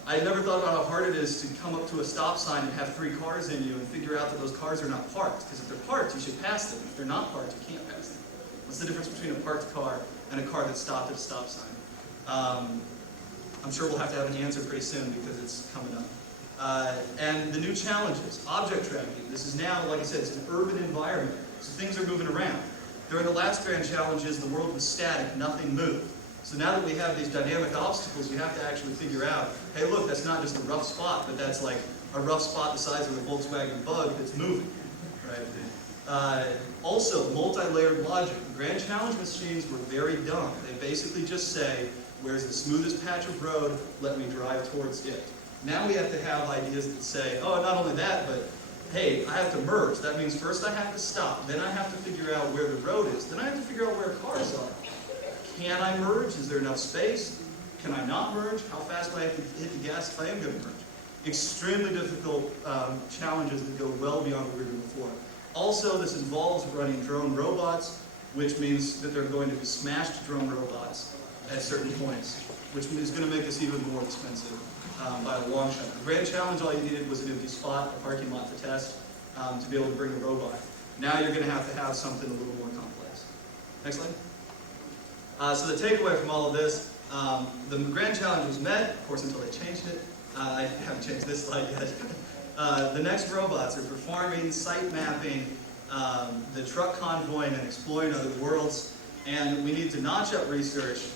I never thought about how hard it is to come up to a stop sign and have 3 cars in you and figure out that those cars are not parked. Because if they're parked, you should pass them. If they're not parked, you can't pass them. What's the difference between a parked car and a car that stopped at a stop sign? I'm sure we'll have to have an answer pretty soon because it's coming up. And the new challenges, object tracking. This is now, like I said, it's an urban environment, so things are moving around. During the last grand challenges, the world was static, nothing moved. So now that we have these dynamic obstacles, you have to actually figure out, hey look, that's not just a rough spot, but that's like a rough spot the size of a Volkswagen Bug that's moving, right? Also, multi-layered logic. Grand challenge machines were very dumb. They basically just say, where's the smoothest patch of road, let me drive towards it. Now we have to have ideas that say, oh, not only that, but hey, I have to merge. That means first I have to stop, then I have to figure out where the road is, then I have to figure out where cars are. Can I merge? Is there enough space? Can I not merge? How fast do I have to hit the gas if I am going to merge? Extremely difficult challenges that go well beyond what we were doing before. Also, this involves running drone robots, which means that they're going to be smashed drone robots at certain points, which is going to make this even more expensive by a long shot. The grand challenge, all you needed was an empty spot, a parking lot to test, to be able to bring a robot. Now you're going to have something a little more complex. Next slide. So the takeaway from all of this, the grand challenge was met, of course, until they changed it. I haven't changed this slide yet. The next robots are performing site mapping, the truck convoying and exploring other worlds, and we need to notch up research,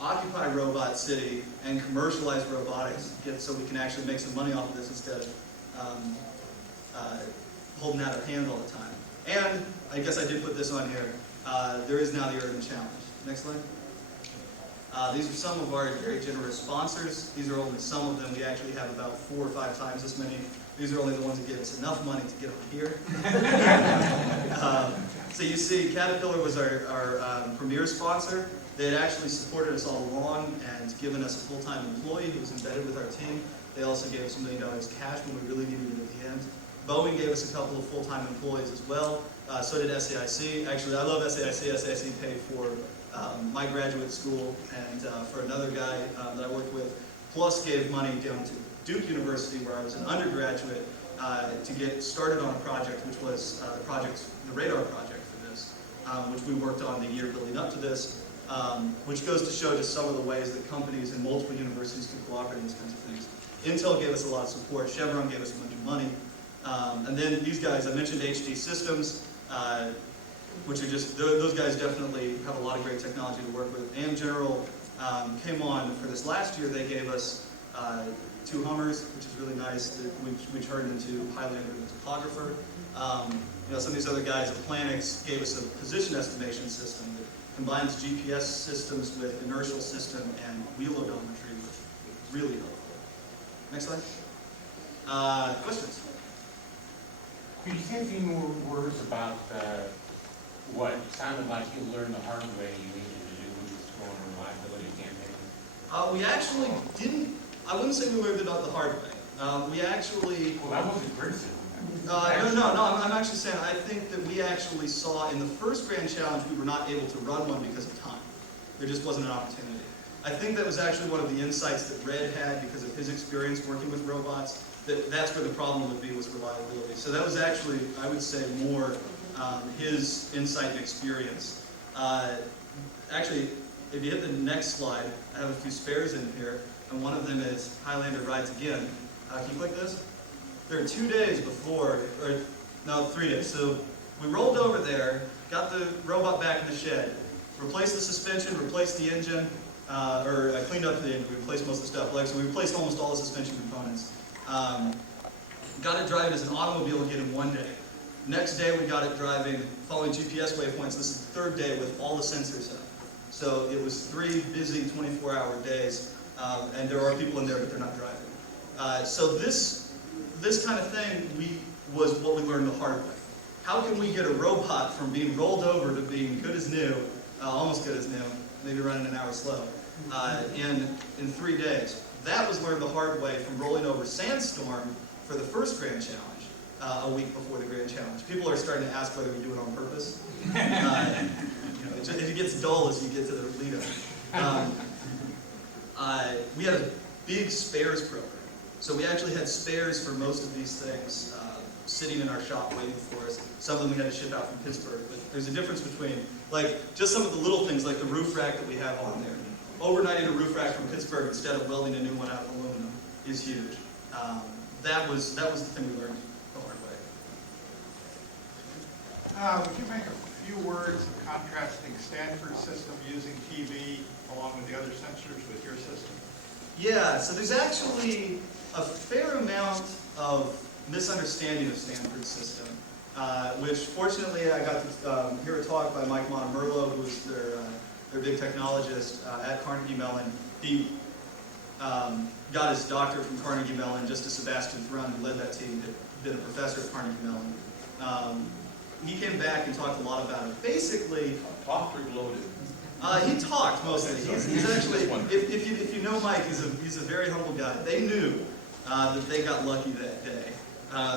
occupy Robot City, and commercialize robotics, so we can actually make some money off of this instead of holding out our hand all the time. And I guess I did put this on here. There is now the Urban Challenge. Next slide. These are some of our very generous sponsors. These are only some of them. We actually have about 4 or 5 times this many. These are only the ones that give us enough money to get on here. So you see, Caterpillar was our premier sponsor. They had actually supported us all along and given us a full-time employee who was embedded with our team. They also gave us $1 million cash when we really needed it at the end. Boeing gave us a couple of full-time employees as well. So did SAIC. Actually, I love SAIC. SAIC paid for my graduate school and for another guy that I worked with, plus gave money down to Duke University, where I was an undergraduate, to get started on a project, which was the radar project for this, which we worked on the year building up to this, which goes to show just some of the ways that companies in multiple universities can cooperate in these kinds of things. Intel gave us a lot of support. Chevron gave us a bunch of money. And then these guys, I mentioned HD Systems, which are just, those guys definitely have a lot of great technology to work with. AM General came on for this last year. They gave us 2 Hummers, which is really nice, that we turned into Highlander and topographer. Some of these other guys, Planix, gave us a position estimation system that combines GPS systems with inertial system and wheel odometry, which is really helpful. Next slide. Questions? Could you say a few more words about what sounded like you learned the hard way you needed to do with this drone reliability campaign? We actually didn't, I wouldn't say we learned it the hard way. We actually... Well, that wasn't criticism. No, I'm actually saying I think that we actually saw in the first grand challenge we were not able to run one because of time. There just wasn't an opportunity. I think that was actually one of the insights that Red had because of his experience working with robots, that's where the problem would be, was reliability. So that was actually, I would say, more his insight and experience. Actually, if you hit the next slide, I have a few spares in here, and one of them is Highlander Rides Again. Can you click this? There are 2 days before, or no, 3 days. So we rolled over there, got the robot back in the shed, replaced the suspension, replaced the engine, or I cleaned up the engine, we replaced most of the stuff. Like, so we replaced almost all the suspension components. Got it driving as an automobile again in 1 day. Next day we got it driving, following GPS waypoints. This is the 3rd day with all the sensors up. So it was 3 busy 24-hour days, and there are people in there, but they're not driving. So this kind of thing was what we learned the hard way. How can we get a robot from being rolled over to being good as new, almost good as new, maybe running an hour slow, in 3 days? That was learned the hard way from rolling over Sandstorm for the first grand challenge. a week before the Grand Challenge. People are starting to ask whether we do it on purpose. It gets dull as you get to the lead up. We had a big spares program. So we actually had spares for most of these things sitting in our shop waiting for us. Some of them we had to ship out from Pittsburgh. But there's a difference between, like, just some of the little things, like the roof rack that we have on there. Overnighting a roof rack from Pittsburgh instead of welding a new one out of aluminum is huge. That was the thing we learned the hard way. Would you make a few words of contrasting Stanford's system using TV along with the other sensors with your system? Yeah, so there's actually a fair amount of misunderstanding of Stanford's system, which fortunately I got to hear a talk by Mike Montemerlo, who was their big technologist at Carnegie Mellon. He got his doctorate from Carnegie Mellon, just as Sebastian Thrun, who led that team, had been a professor at Carnegie Mellon. He came back and talked a lot about it. Basically, Doctor loaded. he talked mostly. He's actually, if you know Mike, he's a very humble guy. They knew that they got lucky that day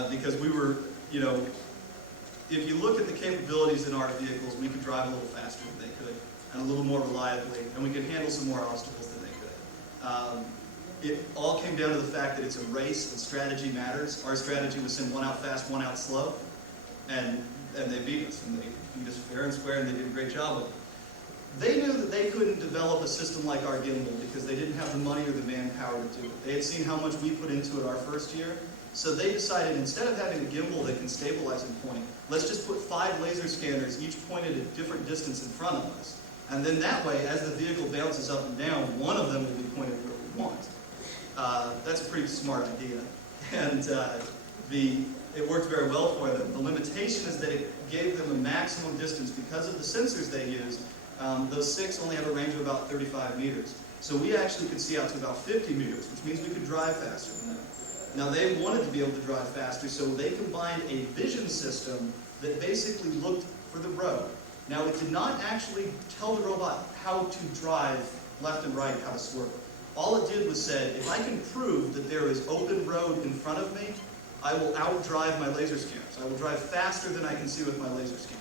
because we were, if you look at the capabilities in our vehicles, we could drive a little faster than they could and a little more reliably, and we could handle some more obstacles than they could. It all came down to the fact that it's a race and strategy matters. Our strategy was send one out fast, one out slow, and they beat us, and they beat us fair and square, and they did a great job of it. They knew that they couldn't develop a system like our gimbal because they didn't have the money or the manpower to do it. They had seen how much we put into it our first year, so they decided instead of having a gimbal that can stabilize and point, let's just put 5 laser scanners, each pointed at a different distance in front of us. And then that way, as the vehicle bounces up and down, one of them will be pointed where we want. That's a pretty smart idea. And it worked very well for them. The limitation is that it gave them a maximum distance because of the sensors they used. Those 6 only have a range of about 35 meters. So we actually could see out to about 50 meters, which means we could drive faster than them. Now they wanted to be able to drive faster, so they combined a vision system that basically looked for the road. Now it did not actually tell the robot how to drive left and right, how to swerve. All it did was said, if I can prove that there is open road in front of me, I will outdrive my laser scanners. I will drive faster than I can see with my laser scanners.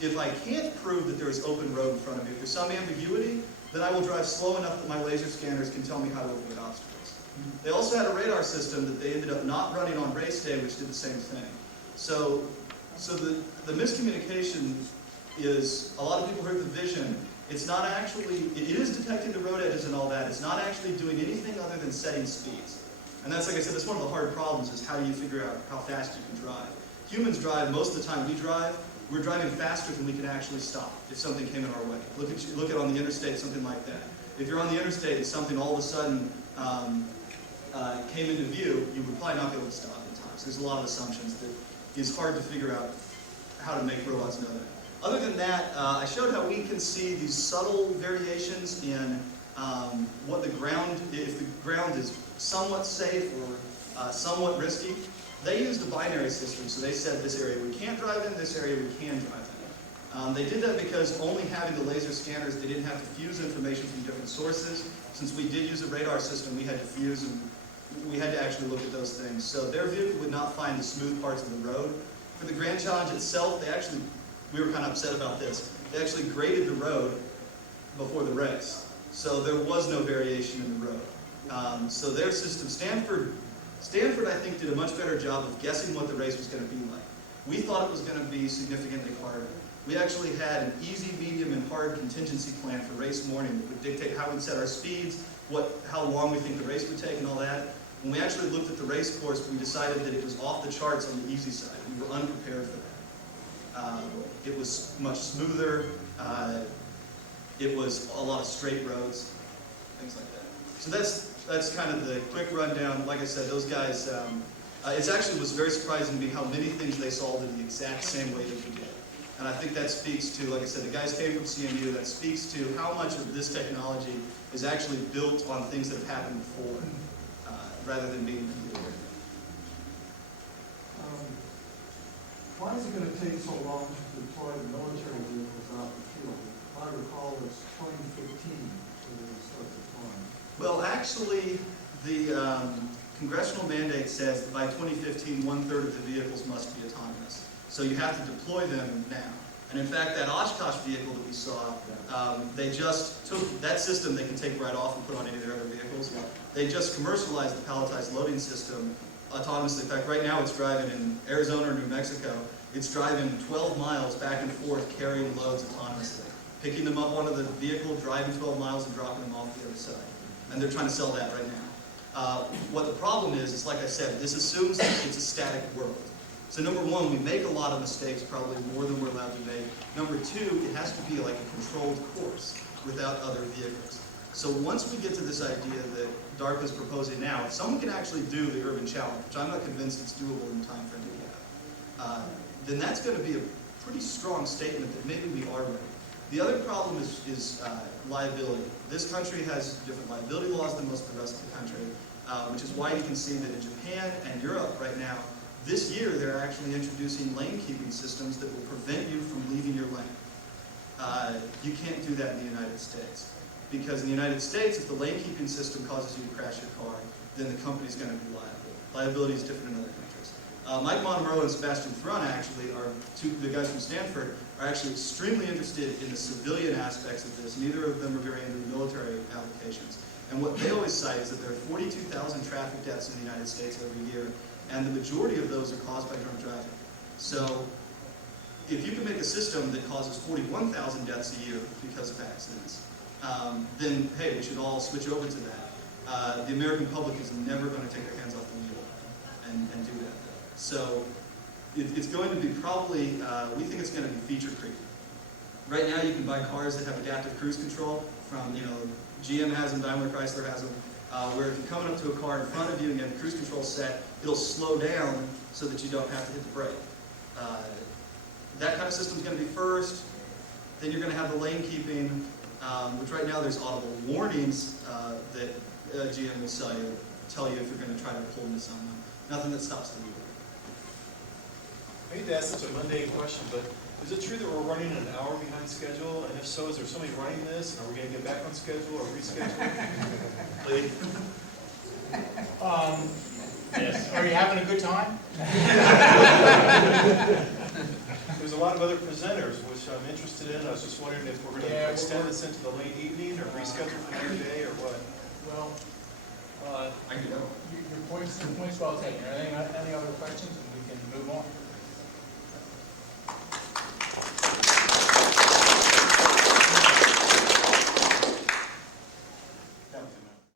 If I can't prove that there is open road in front of me, if there's some ambiguity, then I will drive slow enough that my laser scanners can tell me how to avoid obstacles. They also had a radar system that they ended up not running on race day, which did the same thing. So the miscommunication is, a lot of people heard the vision. It's not actually, it is detecting the road edges and all that. It's not actually doing anything other than setting speeds. And that's, like I said, that's one of the hard problems is how do you figure out how fast you can drive. Humans drive, most of the time we drive, we're driving faster than we can actually stop if something came in our way. Look at on the interstate, something like that. If you're on the interstate and something all of a sudden came into view, you would probably not be able to stop in time. So there's a lot of assumptions that it's hard to figure out how to make robots know that. Other than that, I showed how we can see these subtle variations in what the ground, if the ground is somewhat safe or somewhat risky. They used a binary system, so they said this area we can't drive in, this area we can drive in. They did that because only having the laser scanners, they didn't have to fuse information from different sources. Since we did use a radar system, we had to fuse and we had to actually look at those things. So their vehicle would not find the smooth parts of the road. For the Grand Challenge itself, we were kind of upset about this. They actually graded the road before the race. So there was no variation in the road. So their system, Stanford, I think, did a much better job of guessing what the race was going to be like. We thought it was going to be significantly harder. We actually had an easy, medium, and hard contingency plan for race morning that would dictate how we'd set our speeds, how long we think the race would take, and all that. When we actually looked at the race course, we decided that it was off the charts on the easy side. We were unprepared for that. It was much smoother. It was a lot of straight roads, things like that. So that's kind of the quick rundown. Like I said, those guys, it actually was very surprising to me how many things they solved in the exact same way that we did. And I think that speaks to, like I said, the guys came from CMU, that speaks to how much of this technology is actually built on things that have happened before, rather than being new. Why is it going to take so long to deploy the military vehicles out in the field? If I recall, it's 2015 when they start deploying. Well, actually, the congressional mandate says that by 2015, 1/3 of the vehicles must be autonomous. So you have to deploy them now. And in fact, that Oshkosh vehicle that we saw, they just took that system they can take right off and put on any of their other vehicles. They just commercialized the palletized loading system autonomously. In fact, right now it's driving in Arizona or New Mexico. It's driving 12 miles back and forth carrying loads autonomously. Picking them up onto the vehicle, driving 12 miles and dropping them off the other side. And they're trying to sell that right now. What the problem is like I said, this assumes that it's a static world. So number one, we make a lot of mistakes, probably more than we're allowed to make. Number two, it has to be like a controlled course without other vehicles. So once we get to this idea that DARPA is proposing now, if someone can actually do the urban challenge, which I'm not convinced it's doable in the time frame that we have, then that's going to be a pretty strong statement that maybe we are ready. The other problem is liability. This country has different liability laws than most of the rest of the country, which is why you can see that in Japan and Europe right now, this year they're actually introducing lane keeping systems that will prevent you from leaving your lane. You can't do that in the United States. Because in the United States, if the lane keeping system causes you to crash your car, then the company's going to be liable. Liability is different in other countries. Mike Monroe and Sebastian Thrun actually are the guys from Stanford are actually extremely interested in the civilian aspects of this. Neither of them are very into the military applications. And what they always cite is that there are 42,000 traffic deaths in the United States every year, and the majority of those are caused by drunk driving. So if you can make a system that causes 41,000 deaths a year because of accidents, then hey, we should all switch over to that. The American public is never going to take their hands off the wheel and do that. So it's going to be probably, we think it's going to be feature creep. Right now you can buy cars that have adaptive cruise control from, GM has them, Daimler Chrysler has them, where if you're coming up to a car in front of you and you have the cruise control set, it'll slow down so that you don't have to hit the brake. That kind of system is going to be first. Then you're going to have the lane keeping, which right now there's audible warnings that GM will tell you if you're going to try to pull into someone. Nothing that stops the wheel. I hate to ask such a mundane question, but is it true that we're running an hour behind schedule? And if so, is there somebody running this? And are we going to get back on schedule or reschedule? Lee? Yes. Are you having a good time? There's a lot of other presenters, which I'm interested in. I was just wondering if we're going to extend this into the late evening or reschedule for another day or what? Well, I can go. your point's well taken. I think